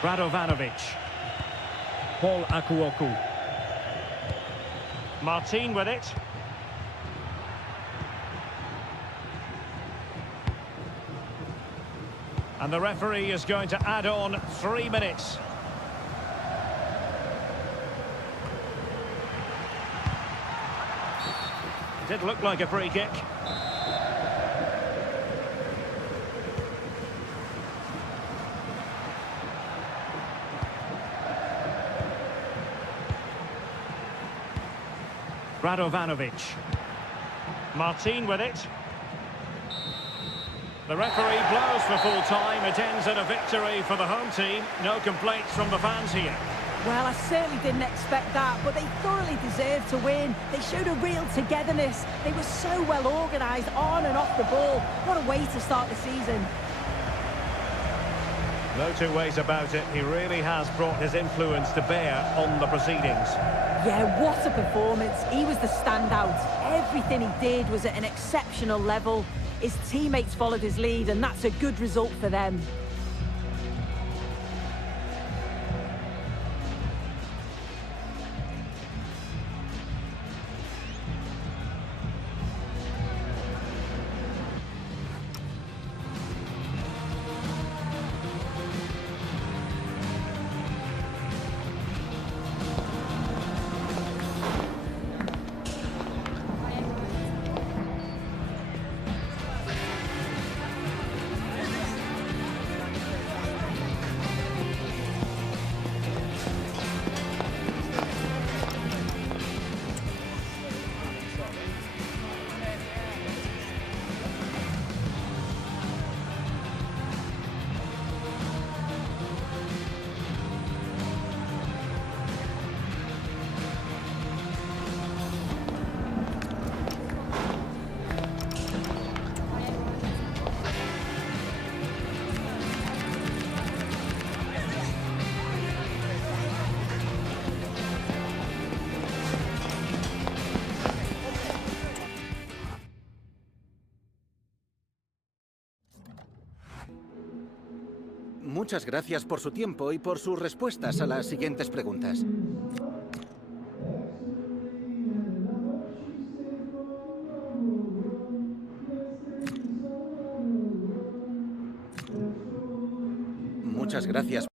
Radovanovic. Paul Akuoku. Martin with it. And the referee is going to add on 3 minutes. Did look like a free kick. Radovanovic. Martin with it. The referee blows for full time. It ends in a victory for the home team. No complaints from the fans here. Well, I certainly didn't expect that, but they thoroughly deserved to win. They showed a real togetherness. They were so well organised on and off the ball. What a way to start the season. No two ways about it. He really has brought his influence to bear on the proceedings. Yeah, what a performance. He was the standout. Everything he did was at an exceptional level. His teammates followed his lead, and that's a good result for them. Muchas gracias por su tiempo y por sus respuestas a las siguientes preguntas. Muchas gracias.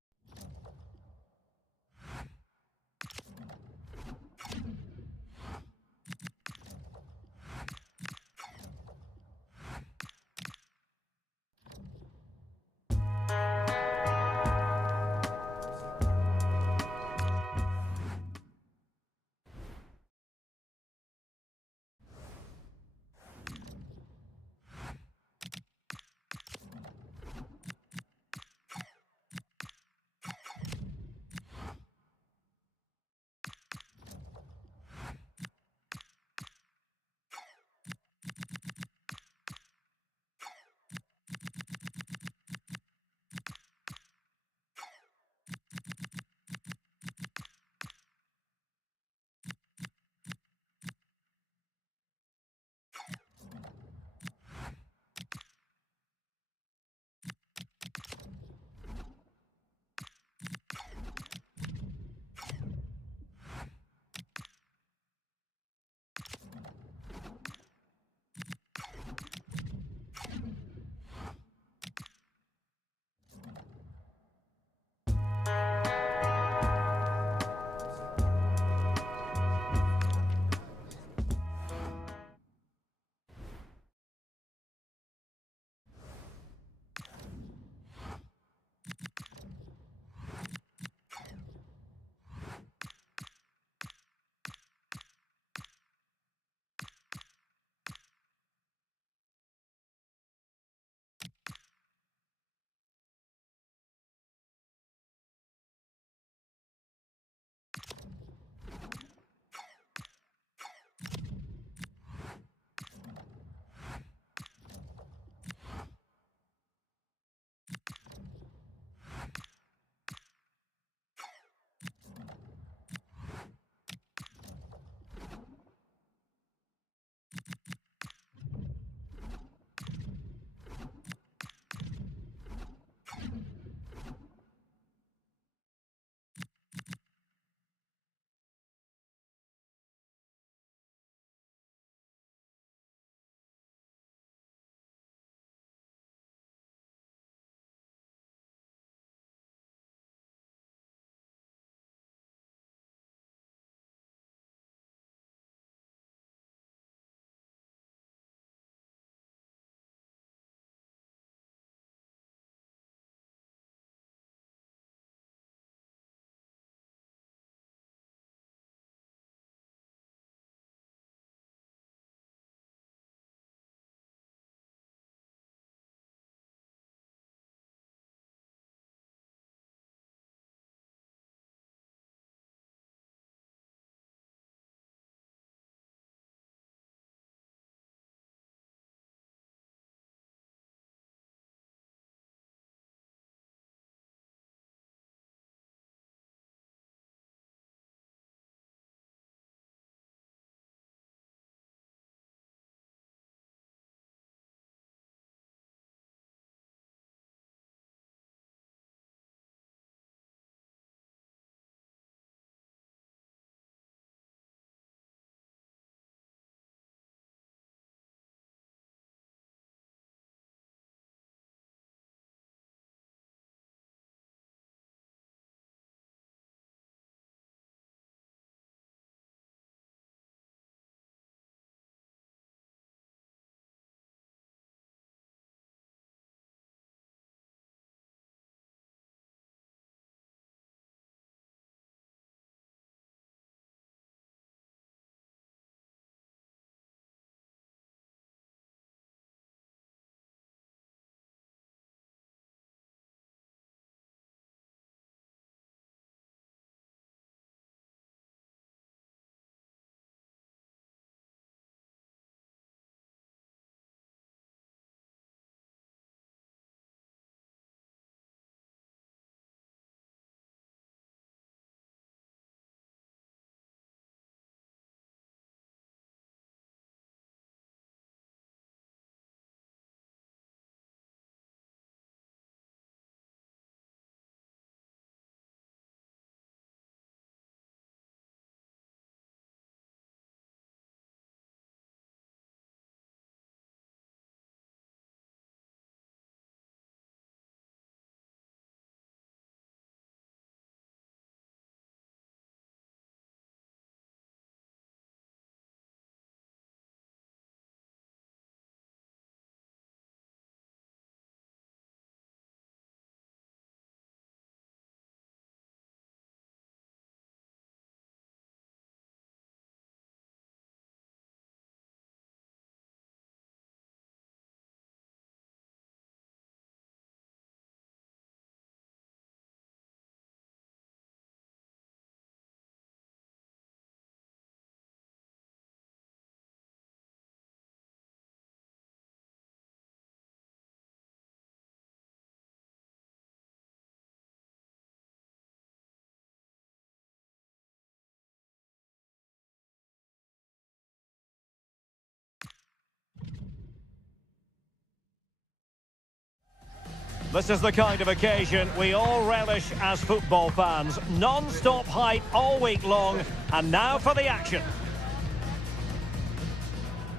This is the kind of occasion we all relish as football fans. Non-stop hype all week long, and now for the action.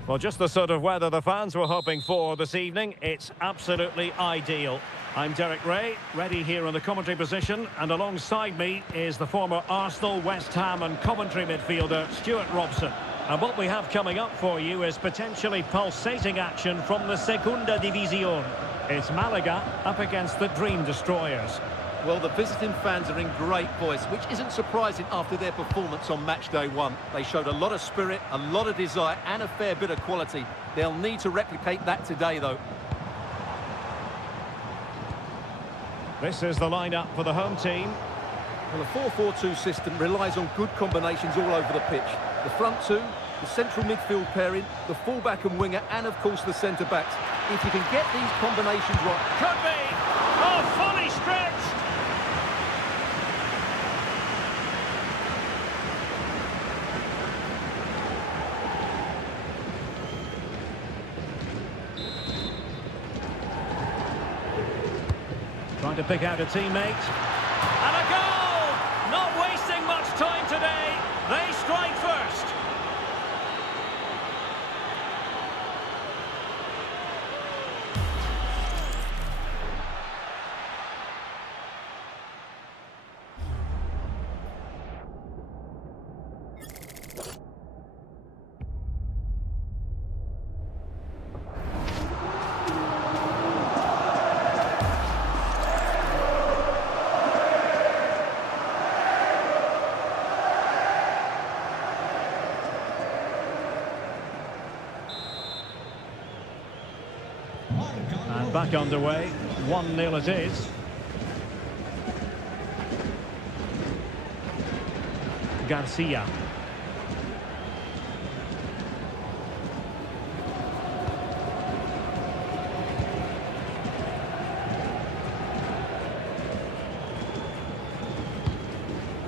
Well, just the sort of weather the fans were hoping for this evening. It's absolutely ideal. I'm Derek Ray, ready here in the commentary position, and alongside me is the former Arsenal, West Ham and Coventry midfielder Stuart Robson. And what we have coming up for you is potentially pulsating action from the Segunda División. It's Malaga up against the Dream Destroyers. Well, the visiting fans are in great voice, which isn't surprising after their performance on match day one. They showed a lot of spirit, a lot of desire and a fair bit of quality. They'll need to replicate that today, though. This is the lineup for the home team. Well, the 4-4-2 system relies on good combinations all over the pitch. The front two, the central midfield pairing, the fullback and winger, and of course the centre-backs. If you can get these combinations right... Could be! Oh, fully stretched! Trying to pick out a teammate. And a goal! Not wasting much time today. They strike first. And back underway, 1-0 it is. Garcia.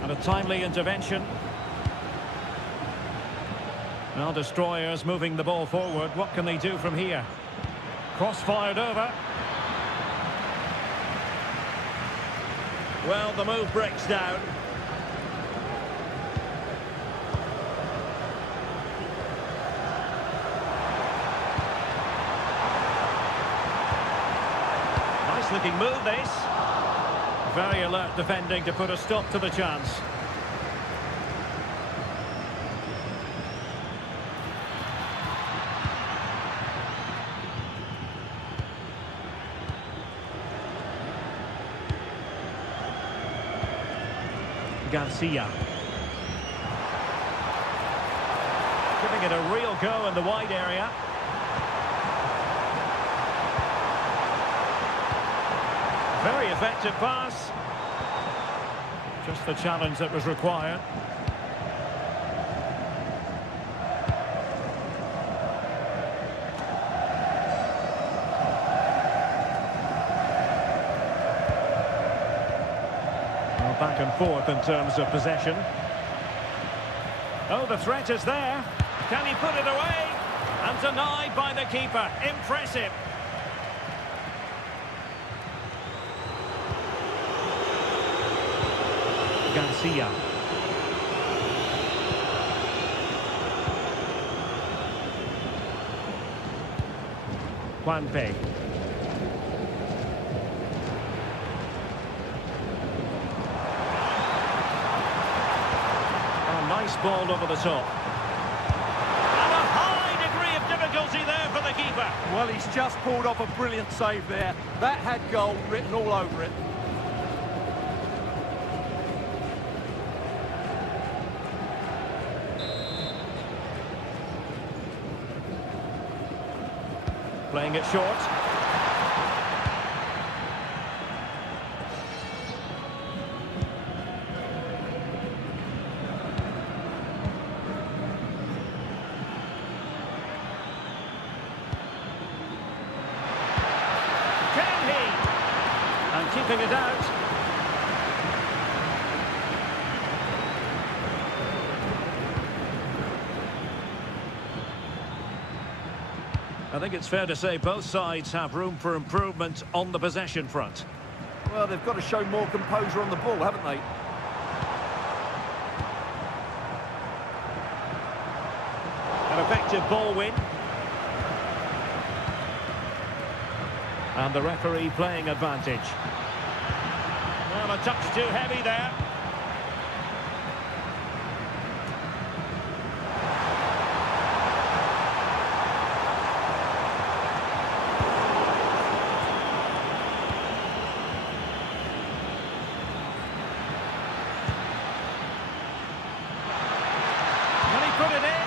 And a timely intervention. Now Destroyers moving the ball forward. What can they do from here? Cross-fired over. Well, the move breaks down. Nice looking move, this. Very alert defending to put a stop to the chance. Garcia. Giving it a real go in the wide area. Very effective pass. Just the challenge that was required. Back and forth in terms of possession. Oh, the threat is there. Can he put it away? And denied by the keeper. Impressive. Garcia. Juanpe. Nice ball over the top. And a high degree of difficulty there for the keeper. Well, he's just pulled off a brilliant save there. That had goal written all over it. Playing it short. And keeping it out. I think it's fair to say both sides have room for improvement on the possession front. Well, they've got to show more composure on the ball, haven't they? An effective ball win. And the referee playing advantage. Well, a touch too heavy there. Can he put it in?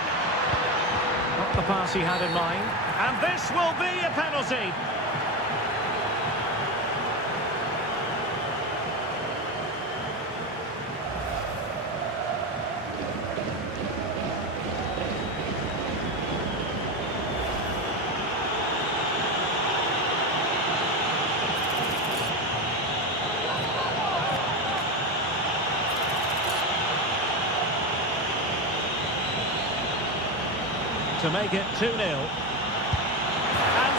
Not the pass he had in mind. And this will be a penalty. To make it 2-0. And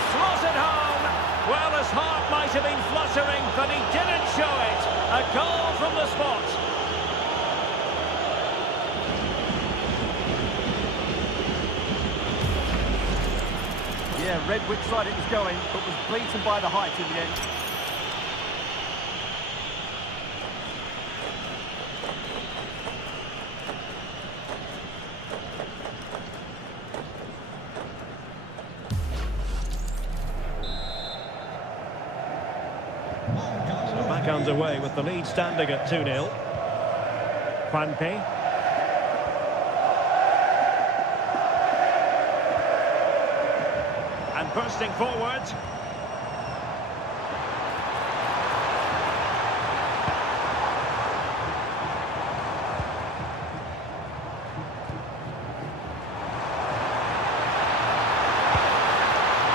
slots it home. Well, his heart might have been fluttering, but he didn't show it. A goal from the spot. Yeah, read which side it was going, but was beaten by the height in the end. Back underway with the lead standing at 2-0. Kwanpe. And bursting forward.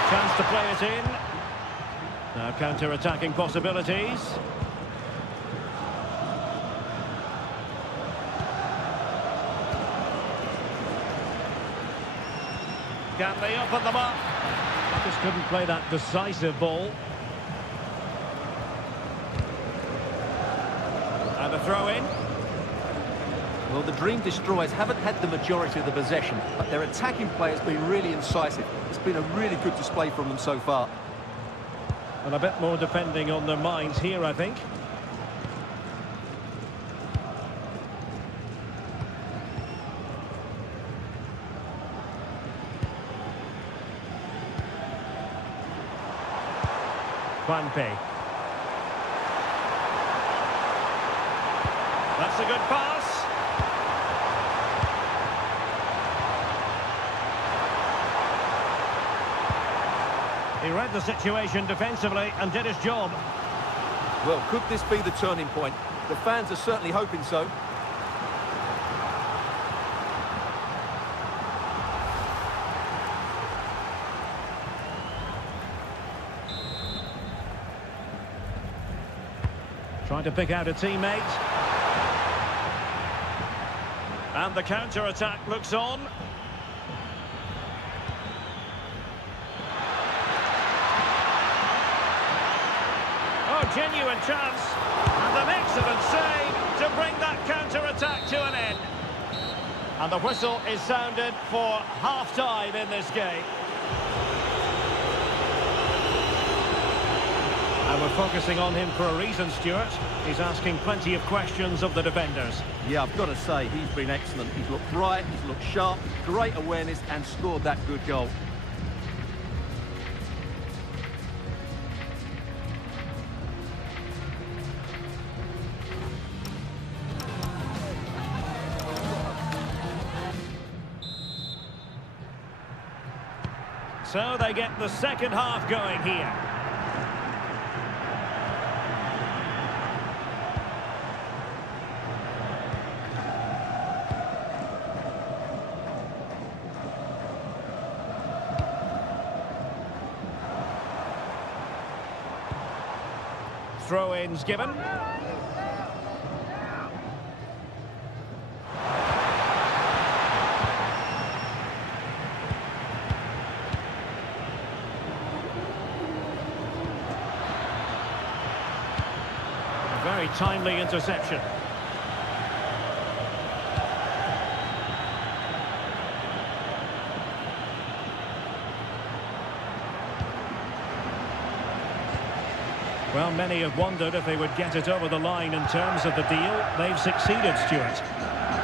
Chance to play it in. Now counter-attacking possibilities. Can they open them up? Just couldn't play that decisive ball. And a throw-in. Well, the Dream Destroyers haven't had the majority of the possession, but their attacking play has been really incisive. It's been a really good display from them so far. And a bit more depending on their minds here, I think. Kwanpe. That's a good pass. He read the situation defensively and did his job. Well, could this be the turning point? The fans are certainly hoping so. Trying to pick out a teammate. And the counter-attack looks on. Oh, genuine chance. And an excellent save to bring that counter-attack to an end. And the whistle is sounded for half-time in this game. And we're focusing on him for a reason, Stuart. He's asking plenty of questions of the defenders. Yeah, I've got to say, he's been excellent. He's looked bright, he's looked sharp, great awareness, and scored that good goal. So they get the second half going here. Throw-ins given. Very timely interception. Well, many have wondered if they would get it over the line in terms of the deal. They've succeeded, Stuart.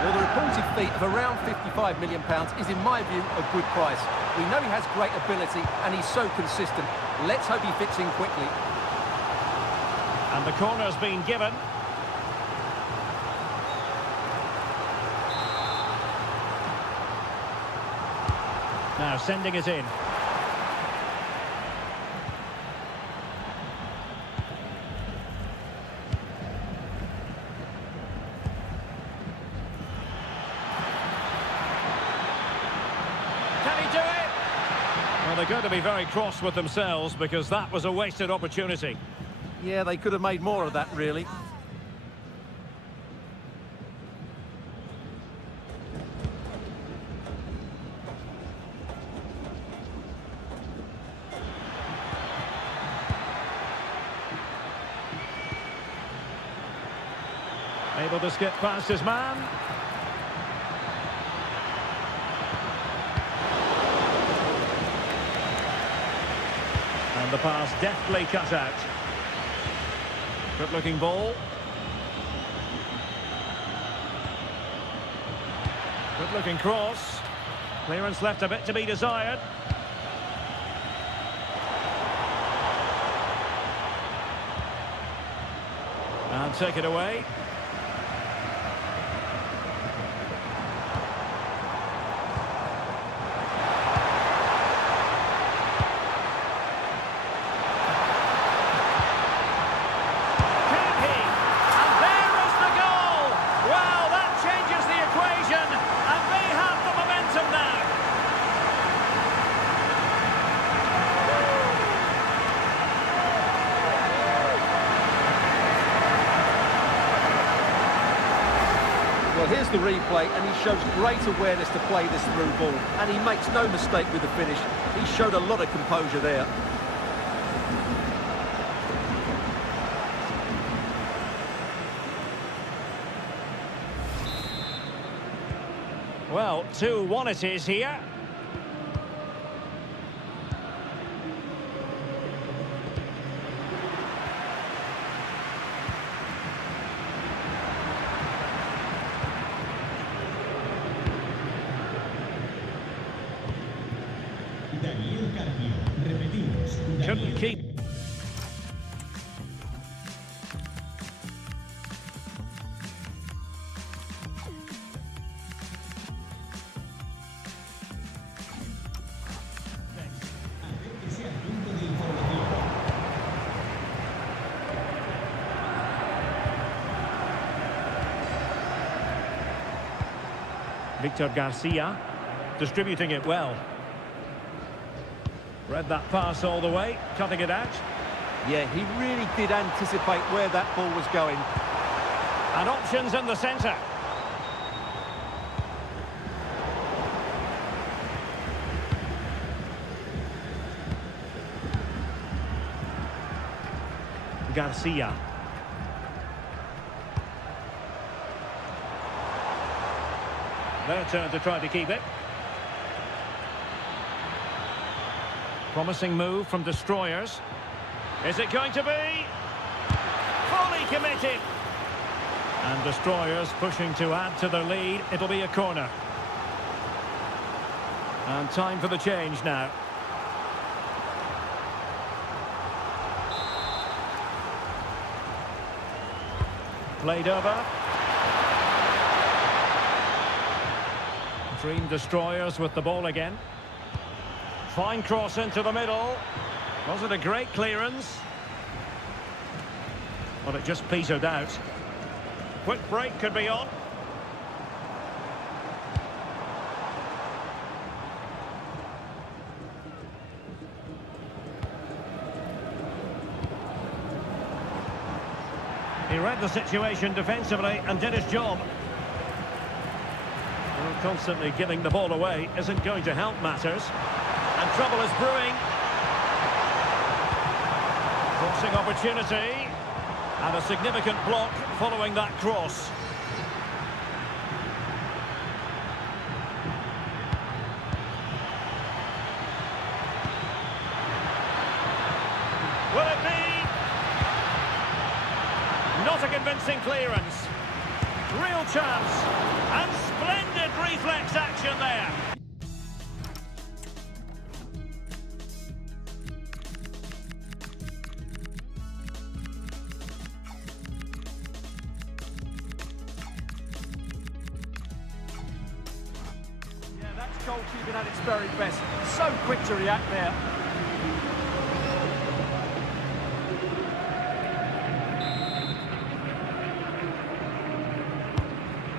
Well, the reported fee of around £55 million is, in my view, a good price. We know he has great ability and he's so consistent. Let's hope he fits in quickly. And the corner's been given. Now sending it in. Well, they're going to be very cross with themselves because that was a wasted opportunity. Yeah, they could have made more of that, really. Able to skip past his man. And the pass deftly cut out. Good looking ball. Good looking cross. Clearance left a bit to be desired. And take it away. Well, here's the replay, and he shows great awareness to play this through ball, and he makes no mistake with the finish. He showed a lot of composure there. Well, 2-1 it is here. Couldn't keep. Victor Garcia distributing it well. Read that pass all the way, cutting it out. Yeah, he really did anticipate where that ball was going. And options in the centre. Garcia. Their turn to try to keep it. Promising move from Destroyers. Is it going to be? Fully committed. And Destroyers pushing to add to their lead. It'll be a corner. And time for the change now. Played over. Dream Destroyers with the ball again. Fine cross into the middle. Was it a great clearance? Well, it just petered out. Quick break could be on. He read the situation defensively and did his job. Well, constantly giving the ball away isn't going to help matters. And trouble is brewing. Crossing opportunity. And a significant block following that cross. Will it be? Not a convincing clearance. Real chance. And splendid reflex action there. Yeah, that's goalkeeping at its very best. So quick to react there.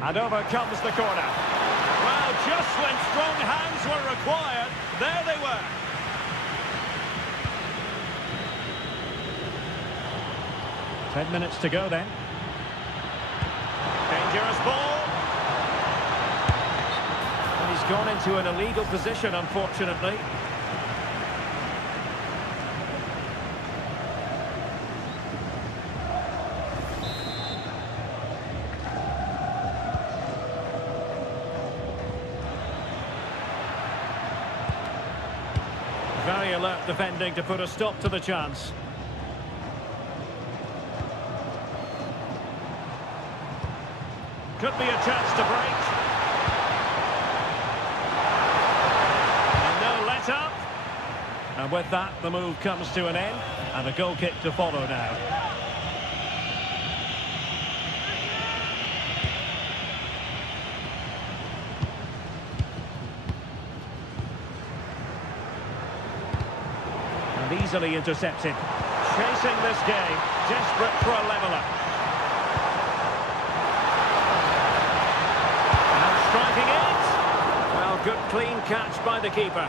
And over comes the corner. Well, just when strong hands were required, there they were. Ten minutes to go then. Dangerous ball. And he's gone into an illegal position, unfortunately. Very alert defending to put a stop to the chance. Could be a chance to break. And no let-up. And with that, the move comes to an end. And a goal kick to follow now. Easily intercepted. Chasing this game, desperate for a leveller. And striking it. Well, good clean catch by the keeper.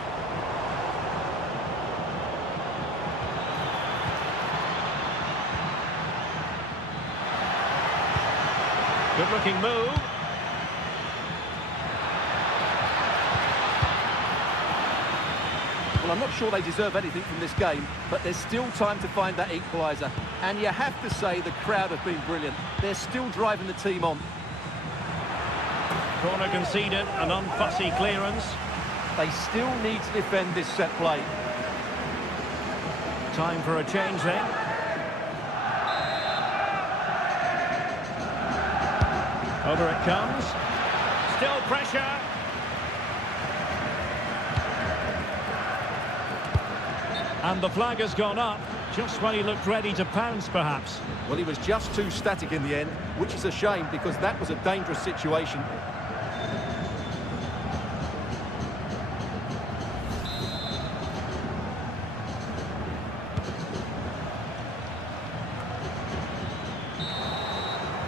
Good looking move. Well, I'm not sure they deserve anything from this game, but there's still time to find that equaliser. And you have to say the crowd have been brilliant. They're still driving the team on. Corner conceded, an unfussy clearance. They still need to defend this set play. Time for a change then. Over it comes. Still pressure. And the flag has gone up, just when he looked ready to pounce, perhaps. Well, he was just too static in the end, which is a shame because that was a dangerous situation.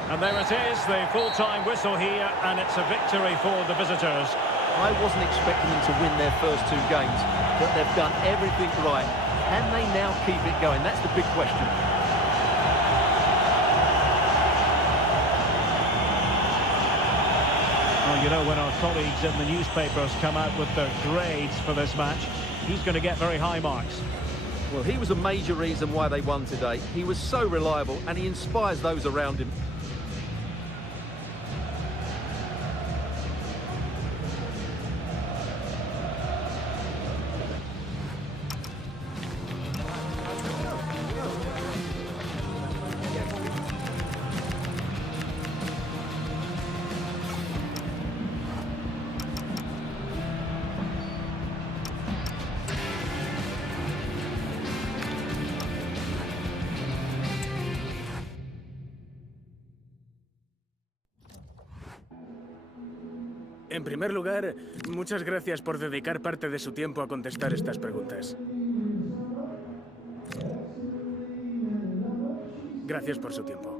And there it is, the full-time whistle here, and it's a victory for the visitors. I wasn't expecting them to win their first two games, but they've done everything right. Can they now keep it going? That's the big question. Well, you know, when our colleagues in the newspapers come out with their grades for this match, he's going to get very high marks. Well, he was a major reason why they won today. He was so reliable, and he inspires those around him. En primer lugar, muchas gracias por dedicar parte de su tiempo a contestar estas preguntas. Gracias por su tiempo.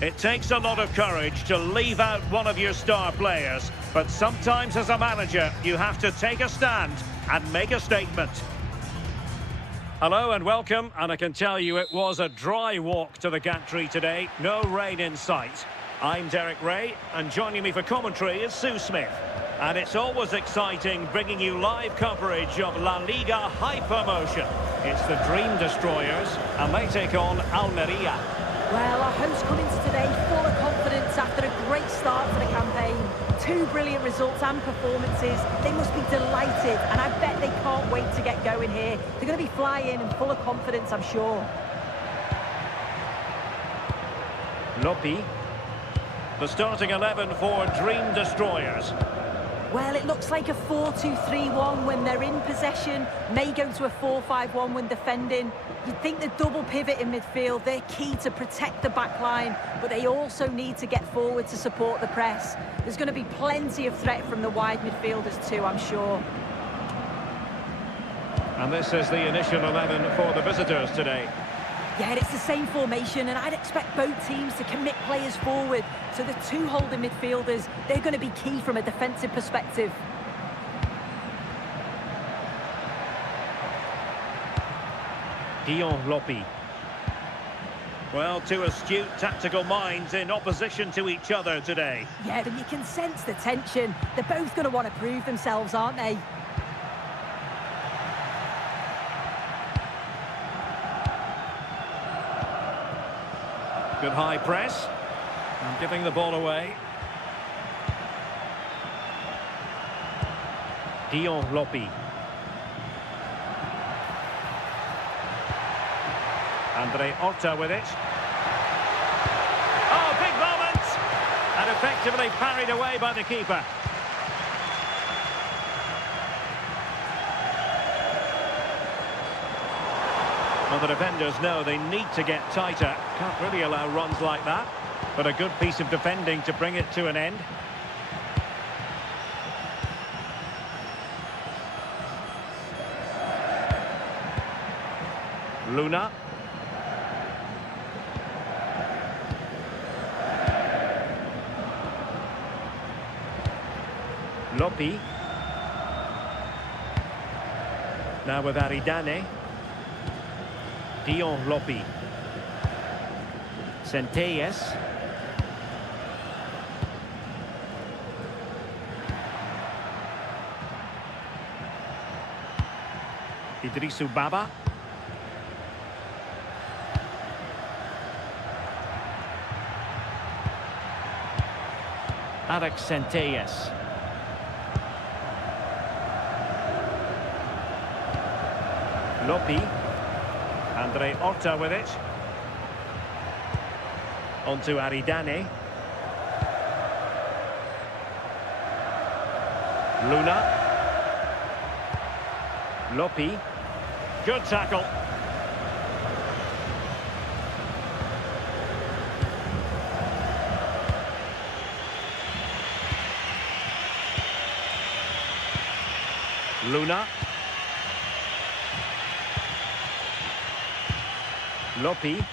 It takes a lot of courage to leave out one of your star players, but sometimes as a manager, you have to take a stand and make a statement. Hello and welcome, and I can tell you it was a dry walk to the gantry today, no rain in sight. I'm Derek Ray, and joining me for commentary is Sue Smith. And it's always exciting bringing you live coverage of La Liga Hypermotion. It's the Dream Destroyers, and they take on Almeria. Well, our hosts come into today full of confidence after a great start to the campaign. 2 brilliant results and performances. They must be delighted, and I bet they can't wait to get going here. They're going to be flying and full of confidence, I'm sure. Lopi, the starting 11 for Dream Destroyers. Well, it looks like a 4-2-3-1 when they're in possession. May go to a 4-5-1 when defending. You'd think the double pivot in midfield, they're key to protect the back line, but they also need to get forward to support the press. There's going to be plenty of threat from the wide midfielders too, I'm sure. And this is the initial 11 for the visitors today. Yeah, it's the same formation, and I'd expect both teams to commit players forward. So the two holding midfielders, they're going to be key from a defensive perspective. Dion Lopi. Well, two astute tactical minds in opposition to each other today. Yeah, and you can sense the tension. They're both going to want to prove themselves, aren't they? Good high press. And giving the ball away. Dion Lopi. Andre Horta with it. Oh, big moment! And effectively parried away by the keeper. Well, the defenders know they need to get tighter. Can't really allow runs like that. But a good piece of defending to bring it to an end. Luna. Lopi. Now with Aridane. Dion Lopi. Centelles. Idrissou Baba. Alex Centelles. Lopi. Andre Horta with it. On to Aridane. Luna. Lopi. Good tackle. Luna. Lopi.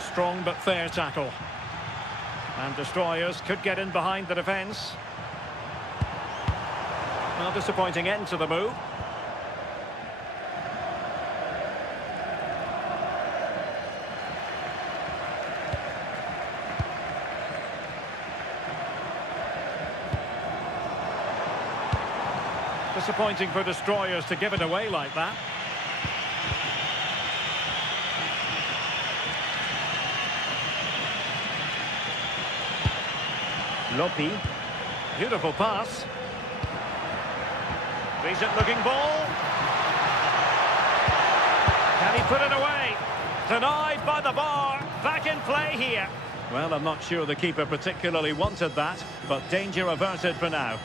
Strong but fair tackle. And Destroyers could get in behind the defence. Well, disappointing end to the move. Disappointing for Destroyers to give it away like that. Lopi. Beautiful pass. Decent looking ball. Can he put it away? Denied by the bar. Back in play here. Well, I'm not sure the keeper particularly wanted that, but danger averted for now.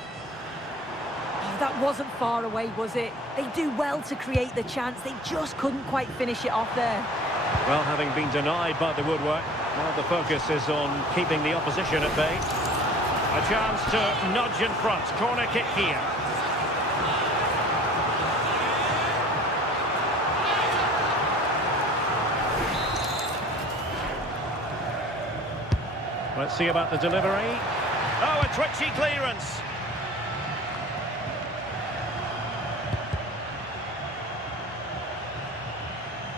That wasn't far away, was it? They do well to create the chance. They just couldn't quite finish it off there. Well, having been denied by the woodwork, now the focus is on keeping the opposition at bay. A chance to nudge in front. Corner kick here. Let's see about the delivery. Oh, a twitchy clearance.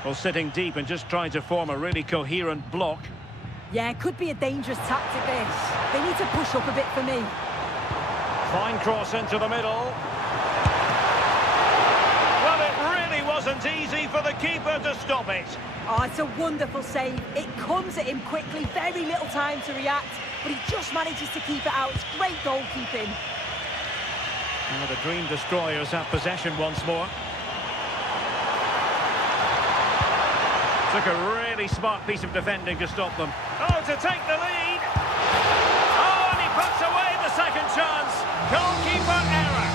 Well, sitting deep and just trying to form a really coherent block. Yeah, could be a dangerous tactic, this. They need to push up a bit for me. Fine cross into the middle. Well, it really wasn't easy for the keeper to stop it. Oh, it's a wonderful save. It comes at him quickly, very little time to react, but he just manages to keep it out. It's great goalkeeping. Well, the Dream Destroyers have possession once more. Took a really smart piece of defending to stop them. Oh, to take the lead! Oh, and he puts away the second chance. Goalkeeper error.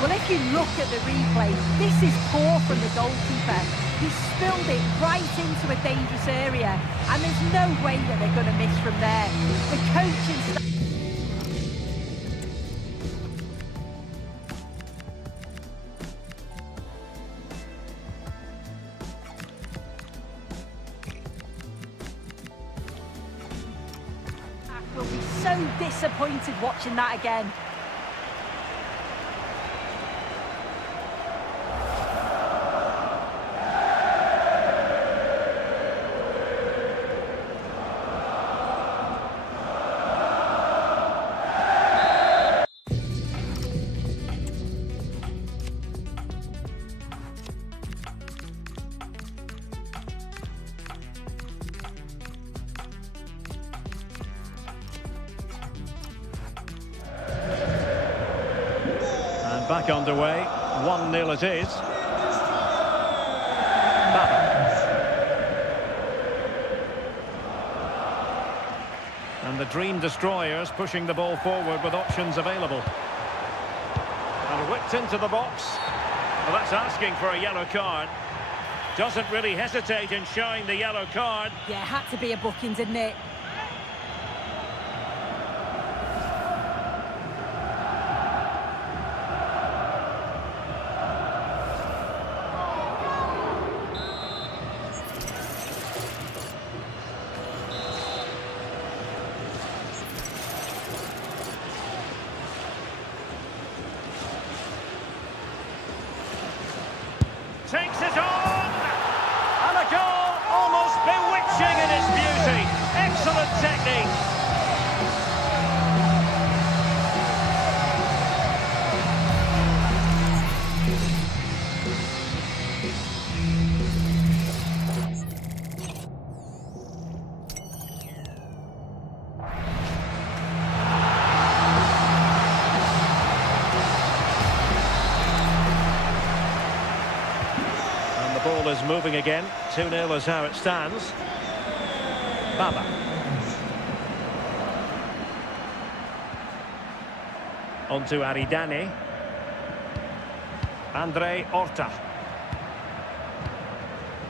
Well, if you look at the replay, this is poor from the goalkeeper. He spilled it right into a dangerous area, and there's no way that they're going to miss from there. The coaching staff... will be so disappointed watching that again. Back underway, 1-0 it is. Baba. And the Dream Destroyers pushing the ball forward with options available. And whipped into the box. Well, that's asking for a yellow card. Doesn't really hesitate in showing the yellow card. Yeah, had to be a booking, didn't it? Takes it on! And a goal almost bewitching in its beauty. Excellent technique. The ball is moving again. 2-0 is how it stands. Baba. On to Aridane. Andre Horta.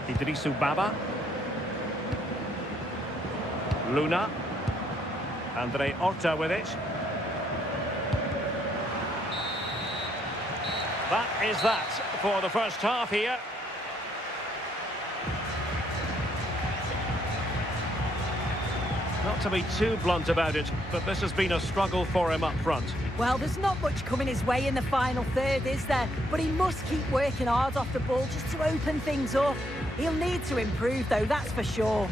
Idrissou Baba. Luna. Andre Horta with it. That is that for the first half here. Not to be too blunt about it, but this has been a struggle for him up front. Well, there's not much coming his way in the final third, is there? But he must keep working hard off the ball just to open things up. He'll need to improve, though, that's for sure.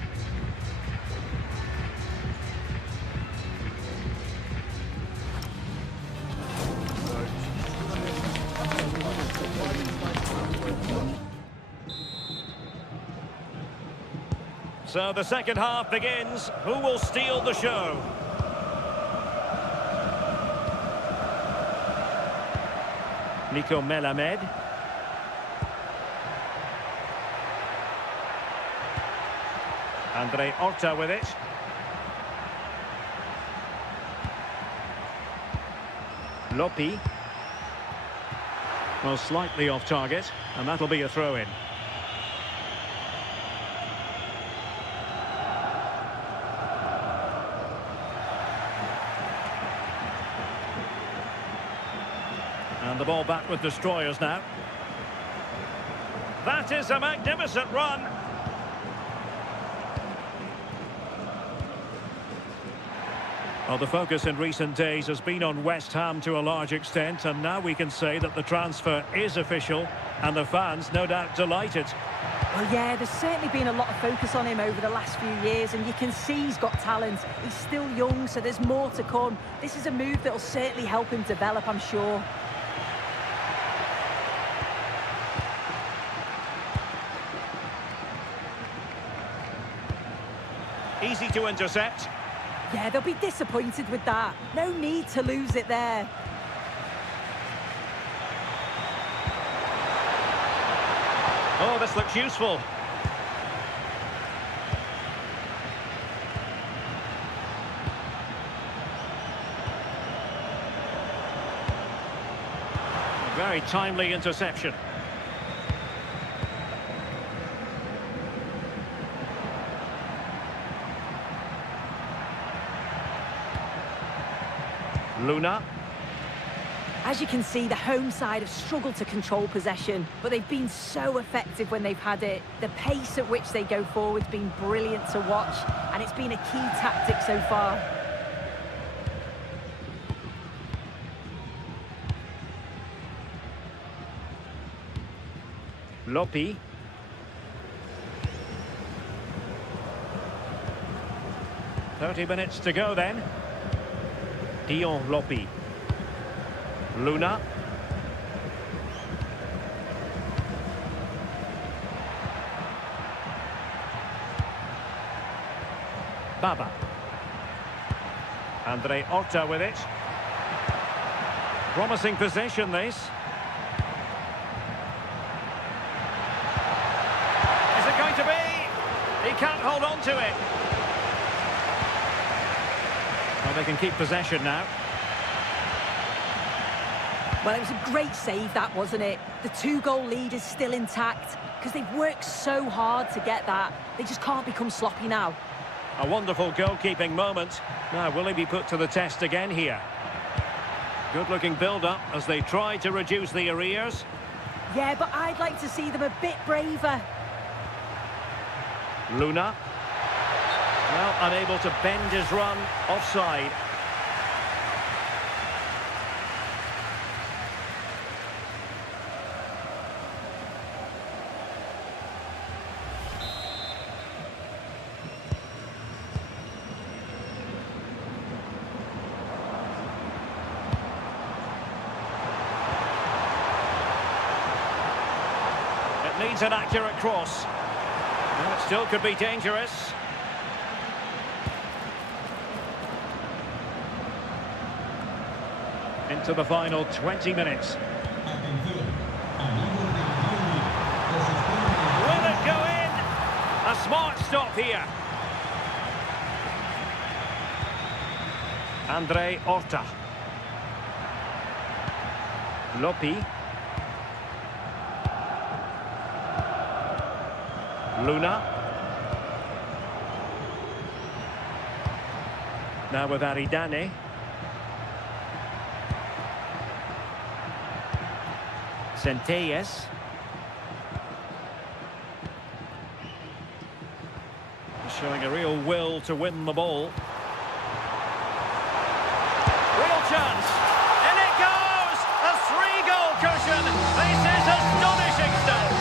So the second half begins. Who will steal the show? Nico Melamed. Andre Horta with it. Lopi. Well, slightly off target, and that'll be a throw-in. And And the ball back with Destroyers now. That is a magnificent run. Well, the focus in recent days has been on West Ham to a large extent, and now we can say that the transfer is official, and the fans no doubt delighted. Well, yeah, there's certainly been a lot of focus on him over the last few years, and you can see he's got talent. He's still young, so there's more to come. This is a move that will certainly help him develop, I'm sure. Easy to intercept. Yeah, they'll be disappointed with that. No need to lose it there. Oh, this looks useful. Very timely interception. Luna. As you can see, the home side have struggled to control possession, but they've been so effective when they've had it. The pace at which they go forward has been brilliant to watch, and it's been a key tactic so far. Lopi. "30 minutes to go then. Dion Lopi. Luna. Baba. Andre Horta with it. Promising possession, this. Is it going to be? He can't hold on to it. Well, they can keep possession now. Well, it was a great save, that, wasn't it? The 2-goal lead is still intact because they've worked so hard to get that. They just can't become sloppy now. A wonderful goalkeeping moment. Now, will he be put to the test again here? Good-looking build-up as they try to reduce the arrears. Yeah, but I'd like to see them a bit braver. Luna. Well, unable to bend his run. Offside. Needs an accurate cross. Well, it still could be dangerous. Into the final 20 minutes. Will it go in? A smart stop here. Andre Horta. Lopi. Luna. Now with Aridane. Centelles. Showing a real will to win the ball. Real chance. And it goes! A 3-goal cushion. This is astonishing stuff.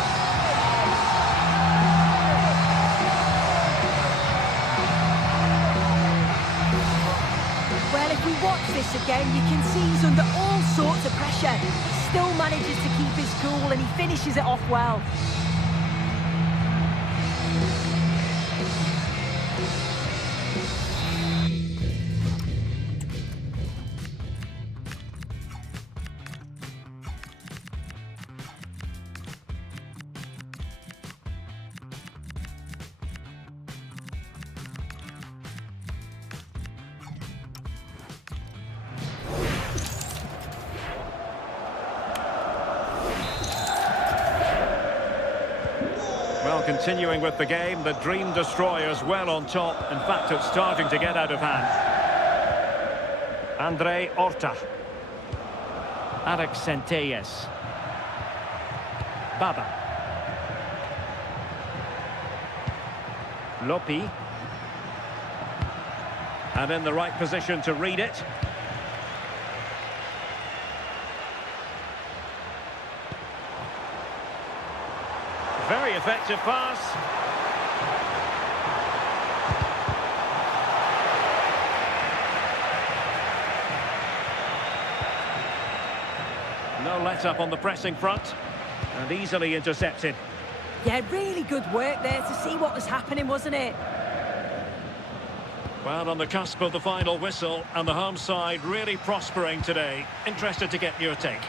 Well, if we watch this again, you can see he's under all sorts of pressure. He still manages to keep his cool and he finishes it off well. Well, continuing with the game, the Dream Destroyers well on top. In fact, it's starting to get out of hand. Andre Horta. Atabek. Baba. Lopi. And in the right position to read it. Very effective pass. No let-up on the pressing front. And easily intercepted. Yeah, really good work there to see what was happening, wasn't it? Well, on the cusp of the final whistle, and the home side really prospering today. Interested to get your take.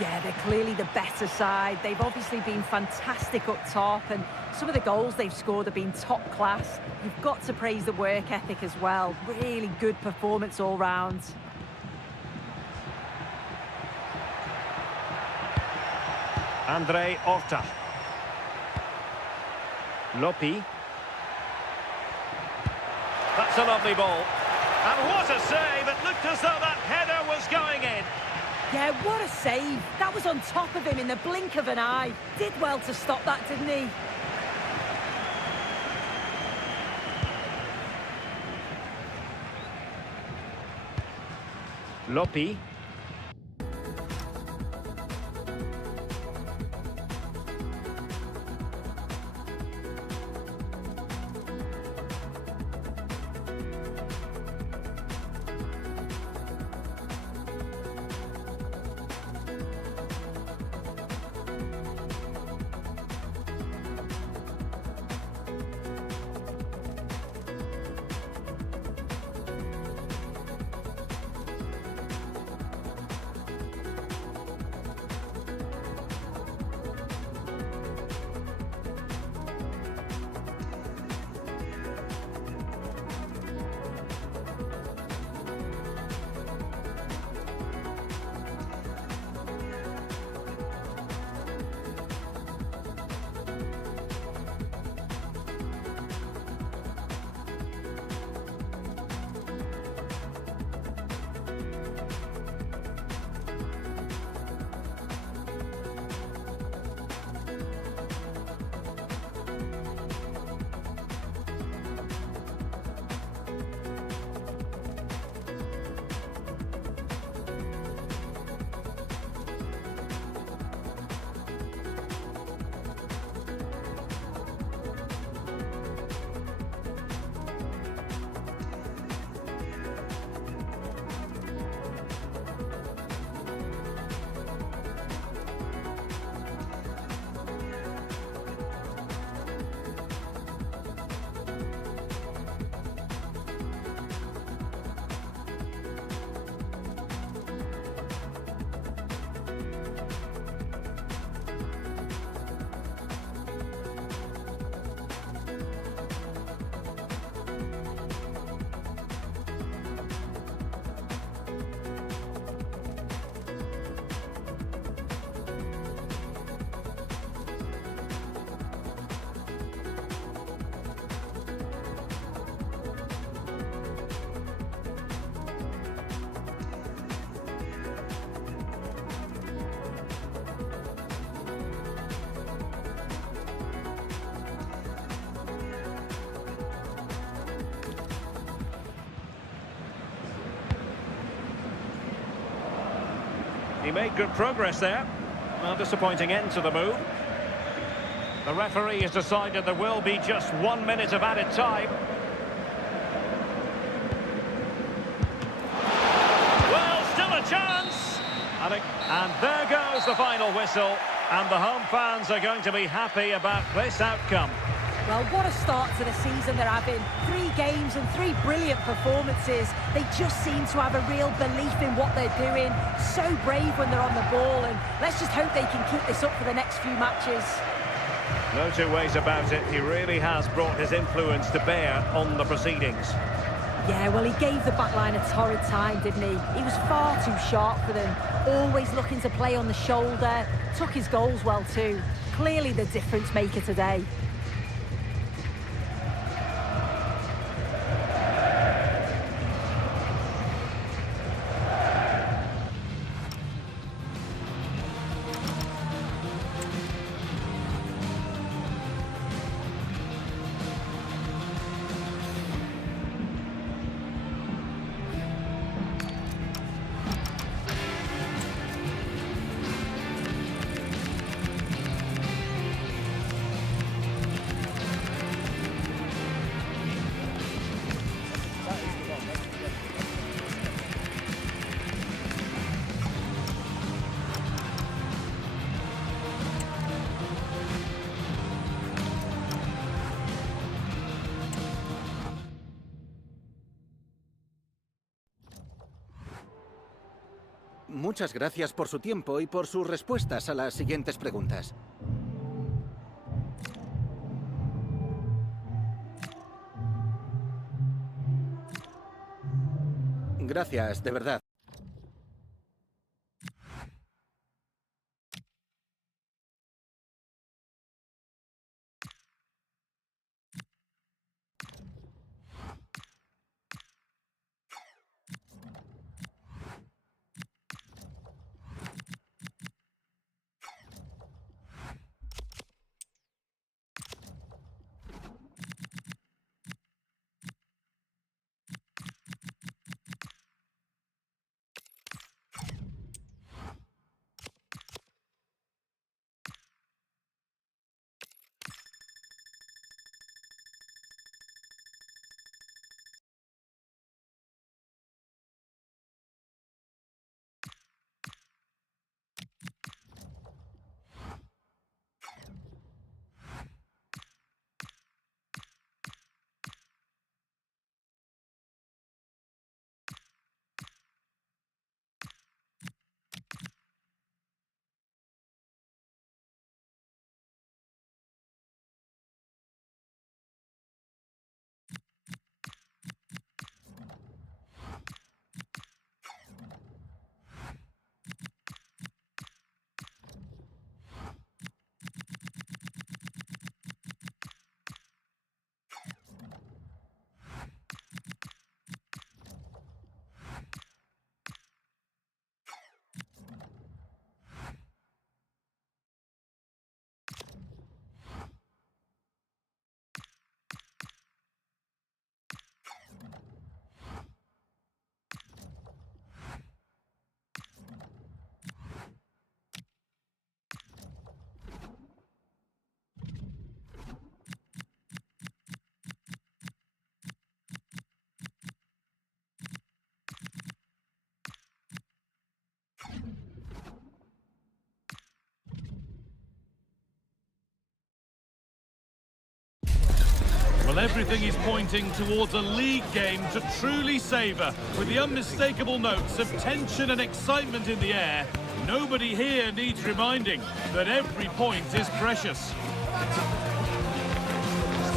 Yeah, they're clearly the better side. They've obviously been fantastic up top, and some of the goals they've scored have been top class. You've got to praise the work ethic as well. Really good performance all round. Andre Horta. Lopi. That's a lovely ball. And what a save! It looked as though that header was going in. Yeah, what a save. That was on top of him in the blink of an eye. Did well to stop that, didn't he? Lopi. He made good progress there. Well, disappointing end to the move. The referee has decided there will be just 1 minute of added time. Well, still a chance! And there goes the final whistle. And the home fans are going to be happy about this outcome. Well, what a start to the season they're having. 3 games and 3 brilliant performances. They just seem to have a real belief in what they're doing. So brave when they're on the ball, and let's just hope they can keep this up for the next few matches. No two ways about it. He really has brought his influence to bear on the proceedings. Yeah, well, he gave the backline a torrid time, didn't he? He was far too sharp for them. Always looking to play on the shoulder. Took his goals well too. Clearly the difference maker today. Muchas gracias por su tiempo y por sus respuestas a las siguientes preguntas. Gracias, de verdad. Well, everything is pointing towards a league game to truly savour, with the unmistakable notes of tension and excitement in the air. Nobody here needs reminding that every point is precious.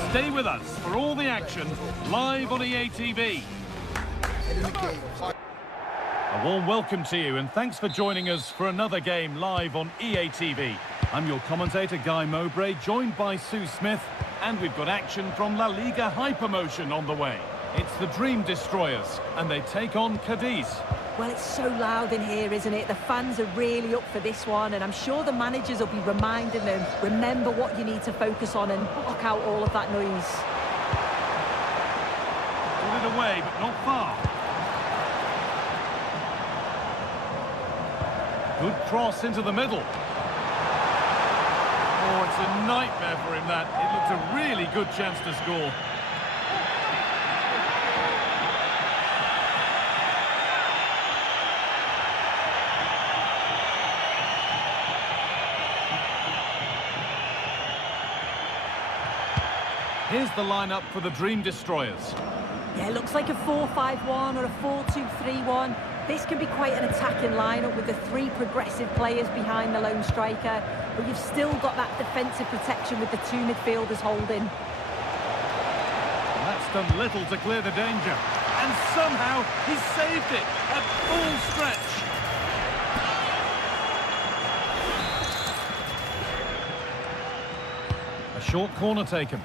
Stay with us for all the action, live on EA TV. A warm welcome to you, and thanks for joining us for another game live on EA TV. I'm your commentator, Guy Mowbray, joined by Sue Smith, and we've got action from La Liga Hypermotion on the way. It's the Dream Destroyers, and they take on Cadiz. Well, it's so loud in here, isn't it? The fans are really up for this one, and I'm sure the managers will be reminding them, remember what you need to focus on and block out all of that noise. Put it away, but not far. Good cross into the middle. Oh, it's a nightmare for him, that. It looked a really good chance to score. Here's the lineup for the Dream Destroyers. Yeah, it looks like a 4-5-1 or a 4-2-3-1. This can be quite an attacking lineup with the three progressive players behind the lone striker, but you've still got that defensive protection with the two midfielders holding. And that's done little to clear the danger. And somehow he's saved it at full stretch. A short corner taken.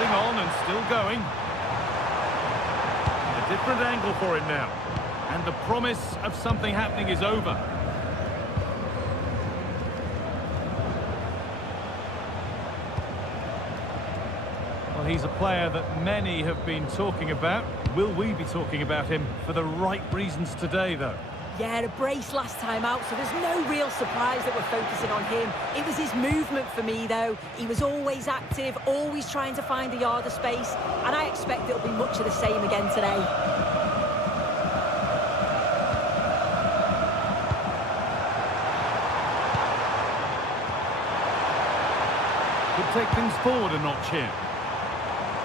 On and still going. A different angle for him now, and the promise of something happening is over. Well, he's a player that many have been talking about. Will we be talking about him for the right reasons today, though? Yeah, a brace last time out, so there's no real surprise that we're focusing on him. It was his movement for me, though. He was always active, always trying to find a yard of space, and I expect it'll be much of the same again today. Could to take things forward a notch here.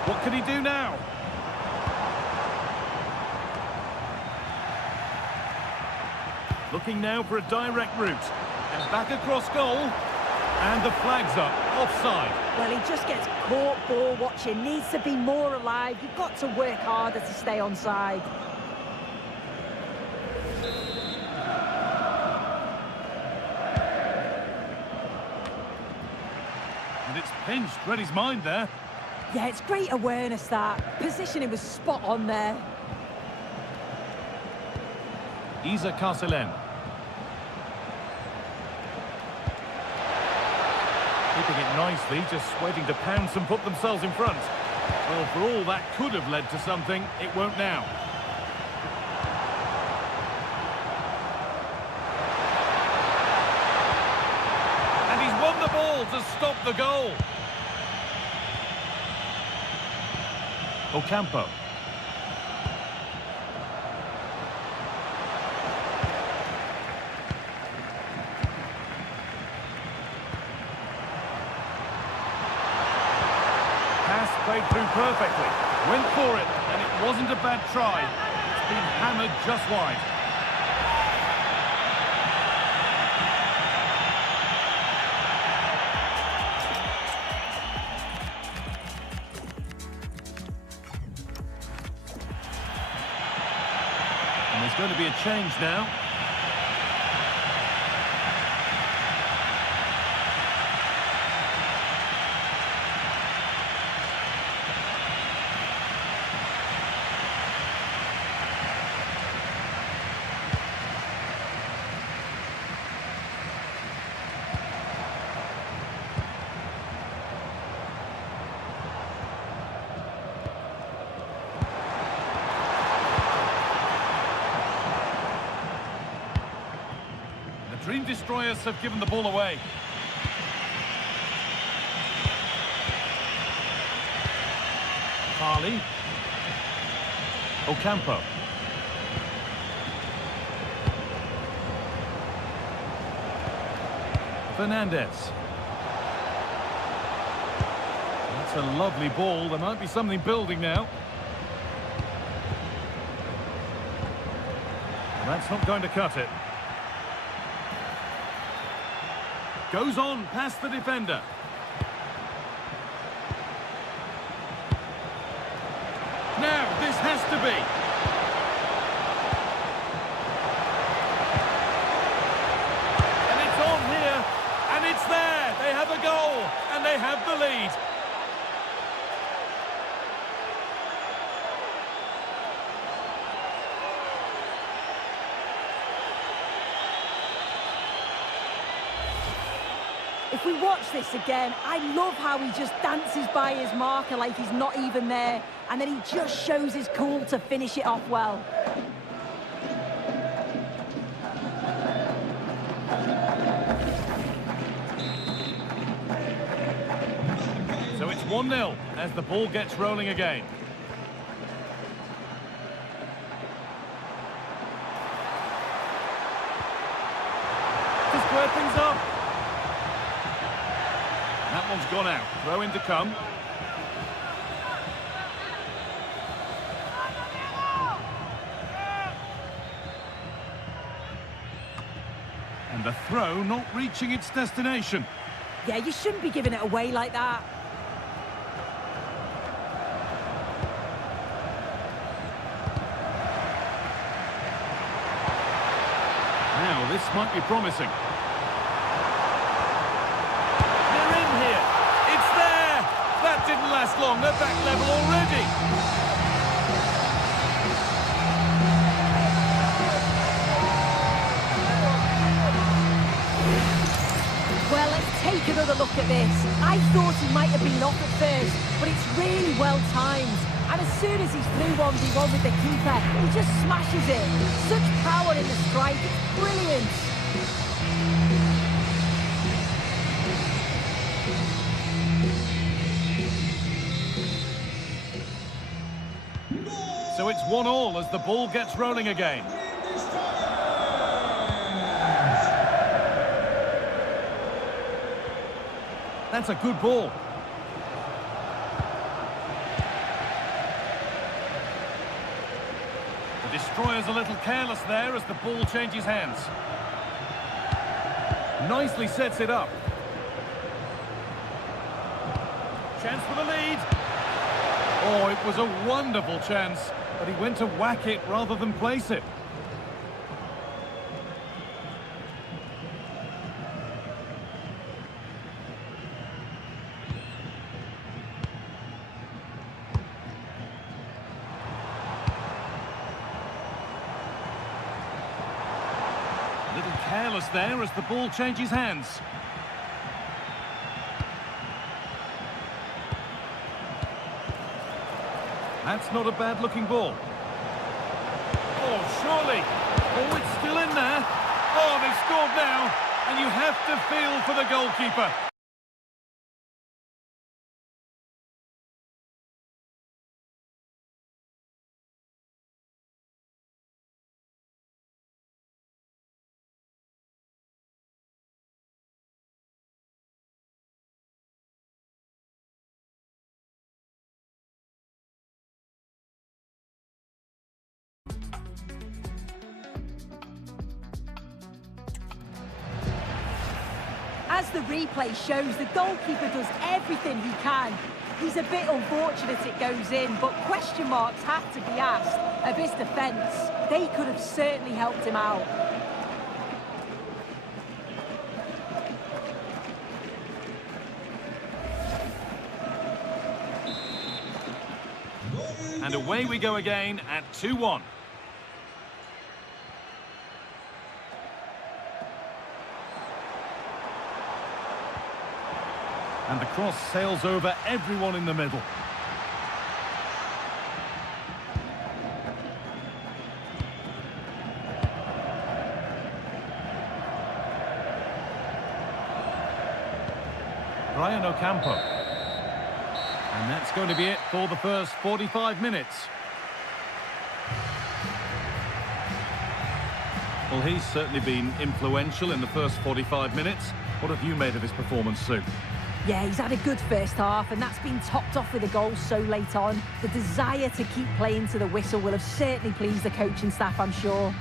What can he do now? Looking now for a direct route. And back across goal. And the flag's up. Offside. Well, he just gets caught ball watching. Needs to be more alive. You've got to work harder to stay onside. And it's pinched. Read his mind there. Yeah, it's great awareness, that. Positioning was spot on there. Isa Carcelen. Keeping it nicely, just waiting to pounce and put themselves in front. Well, for all that could have led to something, it won't now. And he's won the ball to stop the goal. Ocampo. Played through perfectly, went for it, and it wasn't a bad try. It's been hammered just wide. And there's going to be a change now. Dream Destroyers have given the ball away. Farley. Ocampo. Fernandez. That's a lovely ball. There might be something building now. That's not going to cut it. Goes on past the defender. Now, this has to be. And it's on here, and it's there. They have a goal, and they have the lead. If we watch this again, I love how he just dances by his marker like he's not even there, and then he just shows his cool to finish it off well. So it's 1-0 as the ball gets rolling again. To square things up. That one's gone out. Throw in to come. And the throw not reaching its destination. Yeah, you shouldn't be giving it away like that. Now, this might be promising. Didn't last long, they're back level already. Well, let's take another look at this. I thought he might have been off at first, but it's really well timed. And as soon as he's through 1v1 with the keeper, he just smashes it. Such power in the strike, it's brilliant. So it's 1-1 as the ball gets rolling again. That's a good ball. umpires a little careless there as the ball changes hands. Nicely sets it up. Chance for the lead. Oh, it was a wonderful chance, but he went to whack it rather than place it. A little careless there as the ball changes hands. That's not a bad-looking ball. Oh, surely. Oh, it's still in there. Oh, they've scored now. And you have to feel for the goalkeeper. As the replay shows, the goalkeeper does everything he can. He's a bit unfortunate it goes in, but question marks have to be asked of his defence. They could have certainly helped him out. And away we go again at 2-1. And the cross sails over everyone in the middle. Brian Ocampo. And that's going to be it for the first 45 minutes. Well, he's certainly been influential in the first 45 minutes. What have you made of his performance, Sue? Yeah, he's had a good first half, and that's been topped off with a goal so late on. The desire to keep playing to the whistle will have certainly pleased the coaching staff, I'm sure.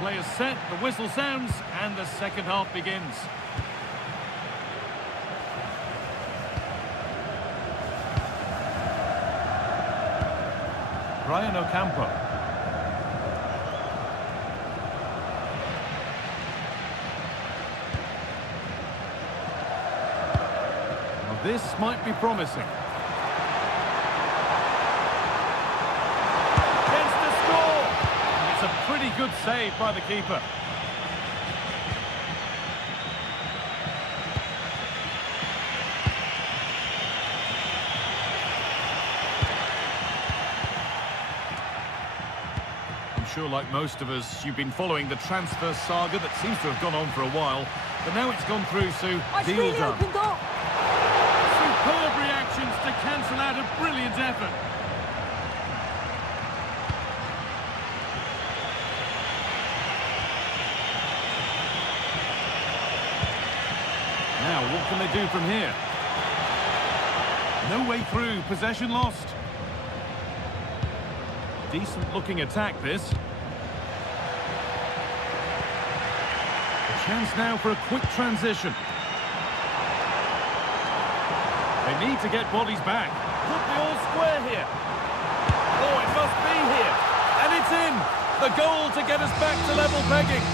Players set, the whistle sounds, and the second half begins. Brian Ocampo. Well, this might be promising. It's a pretty good save by the keeper. I'm sure, like most of us, you've been following the transfer saga that seems to have gone on for a while, but now it's gone through, Sue. It's really opened up. Superb reactions to cancel out a brilliant effort. Now, what can they do from here? No way through, possession lost. Decent looking attack, this. A chance now for a quick transition. They need to get bodies back. Could be all square here. Oh, it must be here. And it's in. The goal to get us back to level pegging.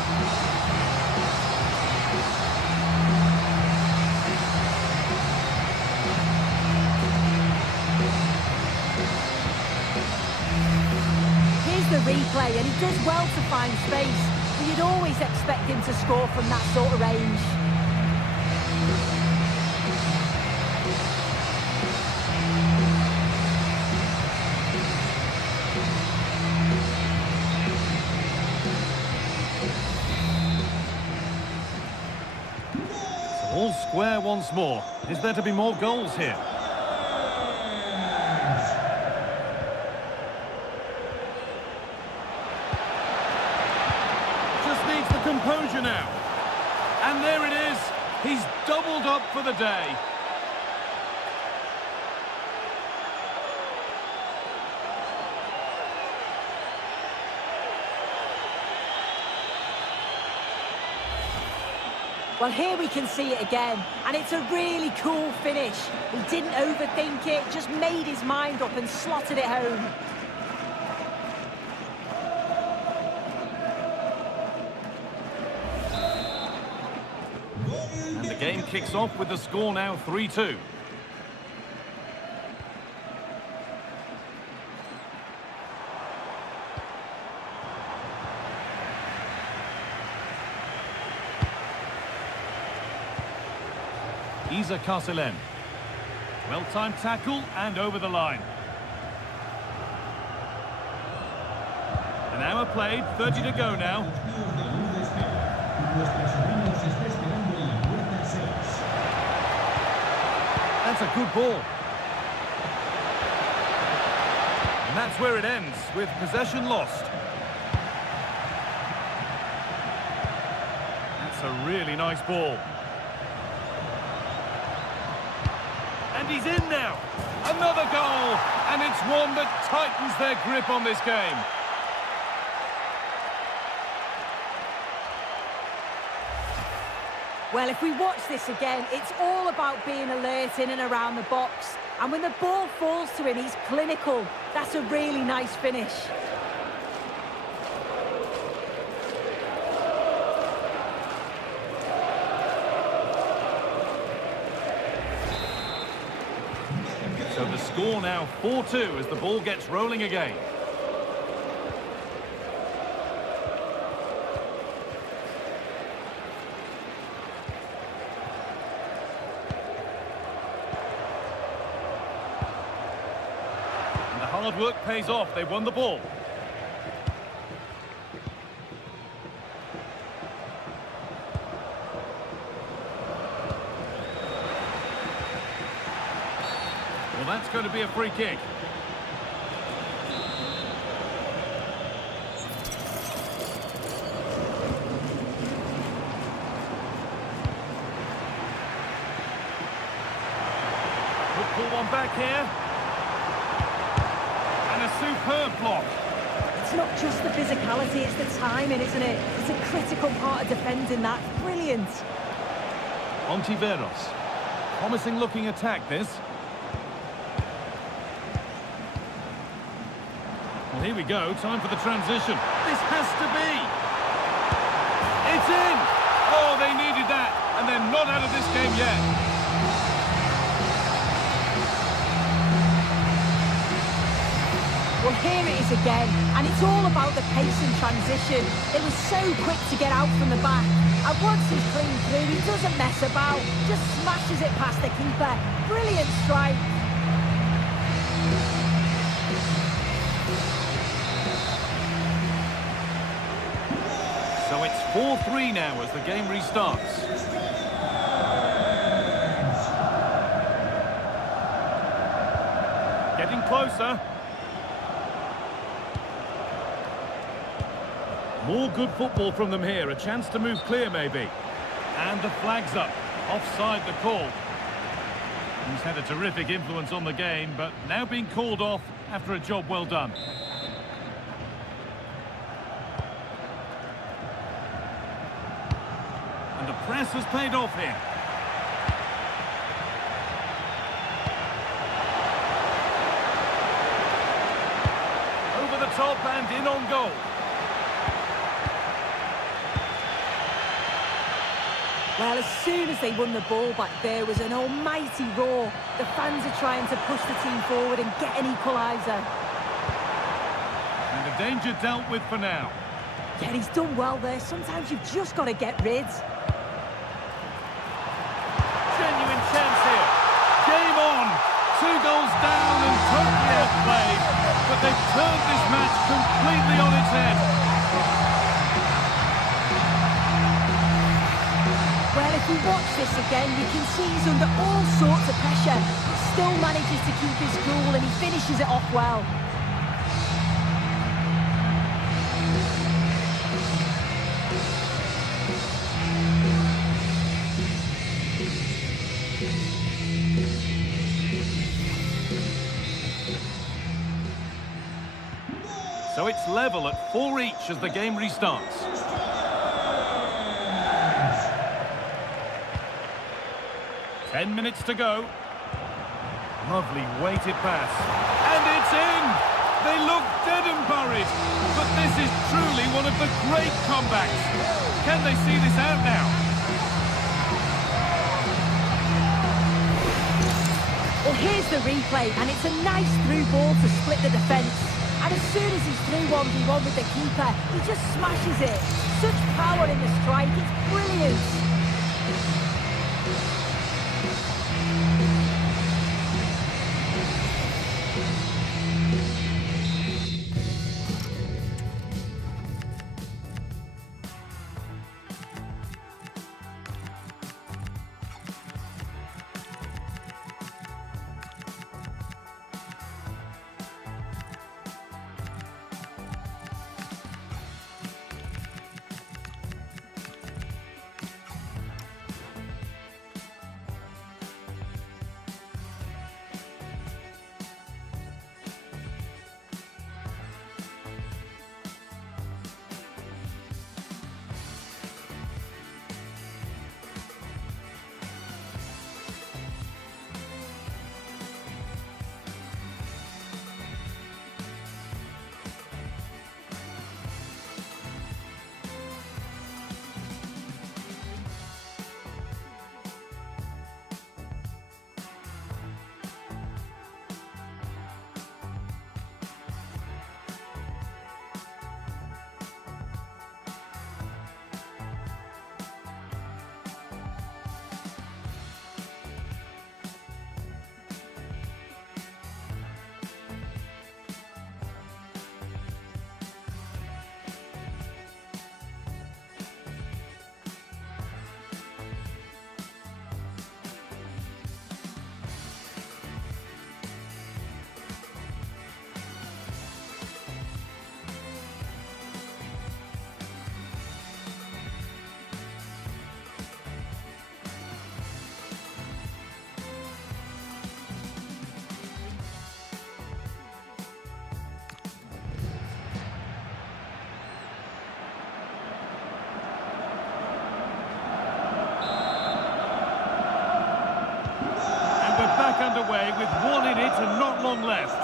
The replay, and he does well to find space, but you'd always expect him to score from that sort of range. All square once more. Is there to be more goals here? Just needs the composure now. And there it is. He's doubled up for the day. Well, here we can see it again, and it's a really cool finish. He didn't overthink it, just made his mind up and slotted it home. And the game kicks off with the score now 3-2. Isa Carcelen. Well-timed tackle and over the line. An hour played, 30 to go now. That's a good ball. And that's where it ends, with possession lost. That's a really nice ball. And he's in now. Another goal. And it's one that tightens their grip on this game. Well, if we watch this again, it's all about being alert in and around the box. And when the ball falls to him, he's clinical. That's a really nice finish. So the score now 4-2 as the ball gets rolling again. And the hard work pays off. They've won the ball. Well, that's going to be a free kick. Could pull one back here. And a superb block. It's not just the physicality, it's the timing, isn't it? It's a critical part of defending that. Brilliant. Ontiveros. Promising looking attack, this. Well, here we go. Time for the transition. This has to be. It's in. Oh, they needed that. And they're not out of this game yet. Well, here it is again, and it's all about the pace and transition. It was so quick to get out from the back, and once he's clean through, he doesn't mess about, just smashes it past the keeper. Brilliant strike. So it's 4-3 now as the game restarts. Getting closer. More good football from them here. A chance to move clear, maybe. And the flag's up. Offside the call. He's had a terrific influence on the game, but now being called off after a job well done. And the press has paid off here. Over the top and in on goal. Well, as soon as they won the ball back, there was an almighty roar. The fans are trying to push the team forward and get an equaliser. And the danger dealt with for now. Yeah, he's done well there. Sometimes you've just got to get rid. Genuine chance here. Game on. 2 goals down and totally outplayed. But they've turned this match completely on its head. Well, if we watch this again. You can see he's under all sorts of pressure. Still manages to keep his cool and he finishes it off well. So it's level at 4 each as the game restarts. Ten minutes to go. Lovely weighted pass. And it's in! They look dead and buried. But this is truly one of the great comebacks. Can they see this out now? Well, here's the replay, and it's a nice through ball to split the defence. And as soon as he's through 1v1 with the keeper, he just smashes it. Such power in the strike, it's brilliant. Underway with one in it and not long left.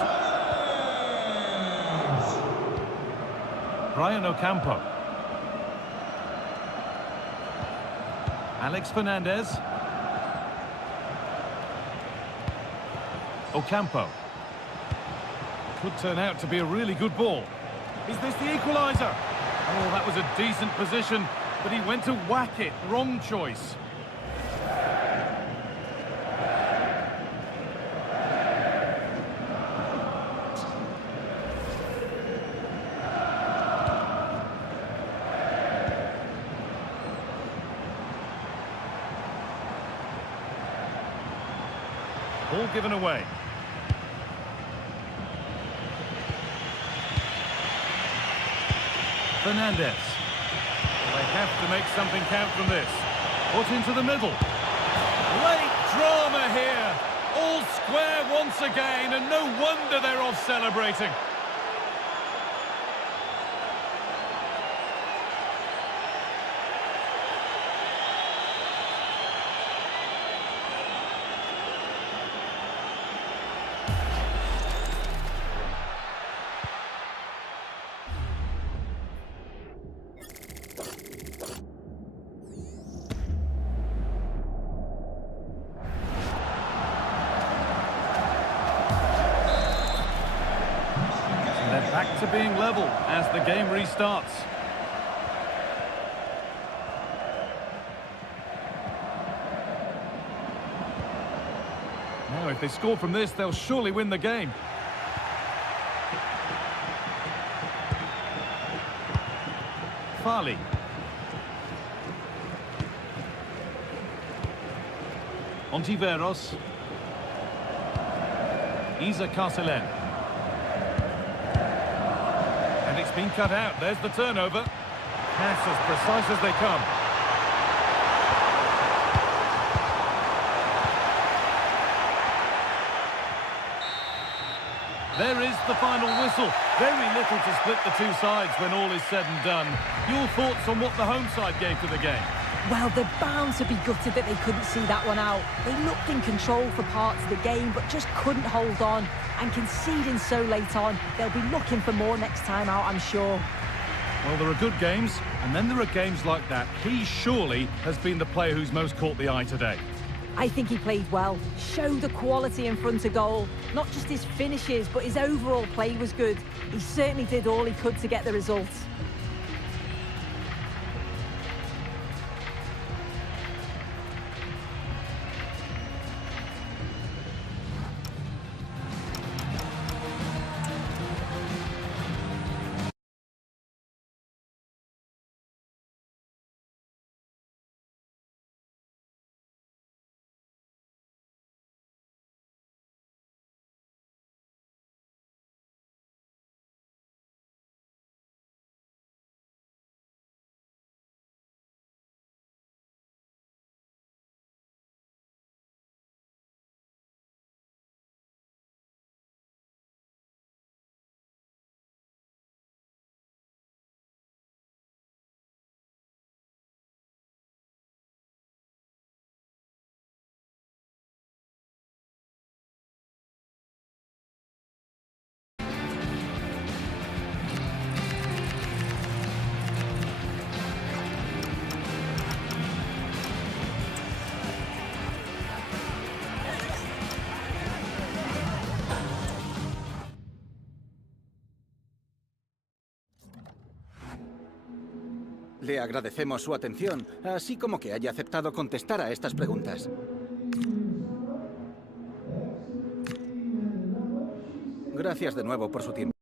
Brian Ocampo. Alex Fernandez. Ocampo. Could turn out to be a really good ball. Is this the equaliser? Oh, that was a decent position, but he went to whack it. Wrong choice. Ball given away. Fernandez. Well, they have to make something count from this. Put into the middle. Late drama here. All square once again, and no wonder they're off celebrating. Back to being level as the game restarts. Now, if they score from this, they'll surely win the game. Farley. Ontiveros. Isa Carcelen. And it's been cut out. There's the turnover. Pass as precise as they come. There is the final whistle. Very little to split the two sides when all is said and done. Your thoughts on what the home side gave to the game? Well, they're bound to be gutted that they couldn't see that one out. They looked in control for parts of the game, but just couldn't hold on. And conceding so late on, they'll be looking for more next time out, I'm sure. Well, there are good games, and then there are games like that. He surely has been the player who's most caught the eye today. I think he played well, showed the quality in front of goal. Not just his finishes, but his overall play was good. He certainly did all he could to get the results. Le agradecemos su atención, así como que haya aceptado contestar a estas preguntas. Gracias de nuevo por su tiempo.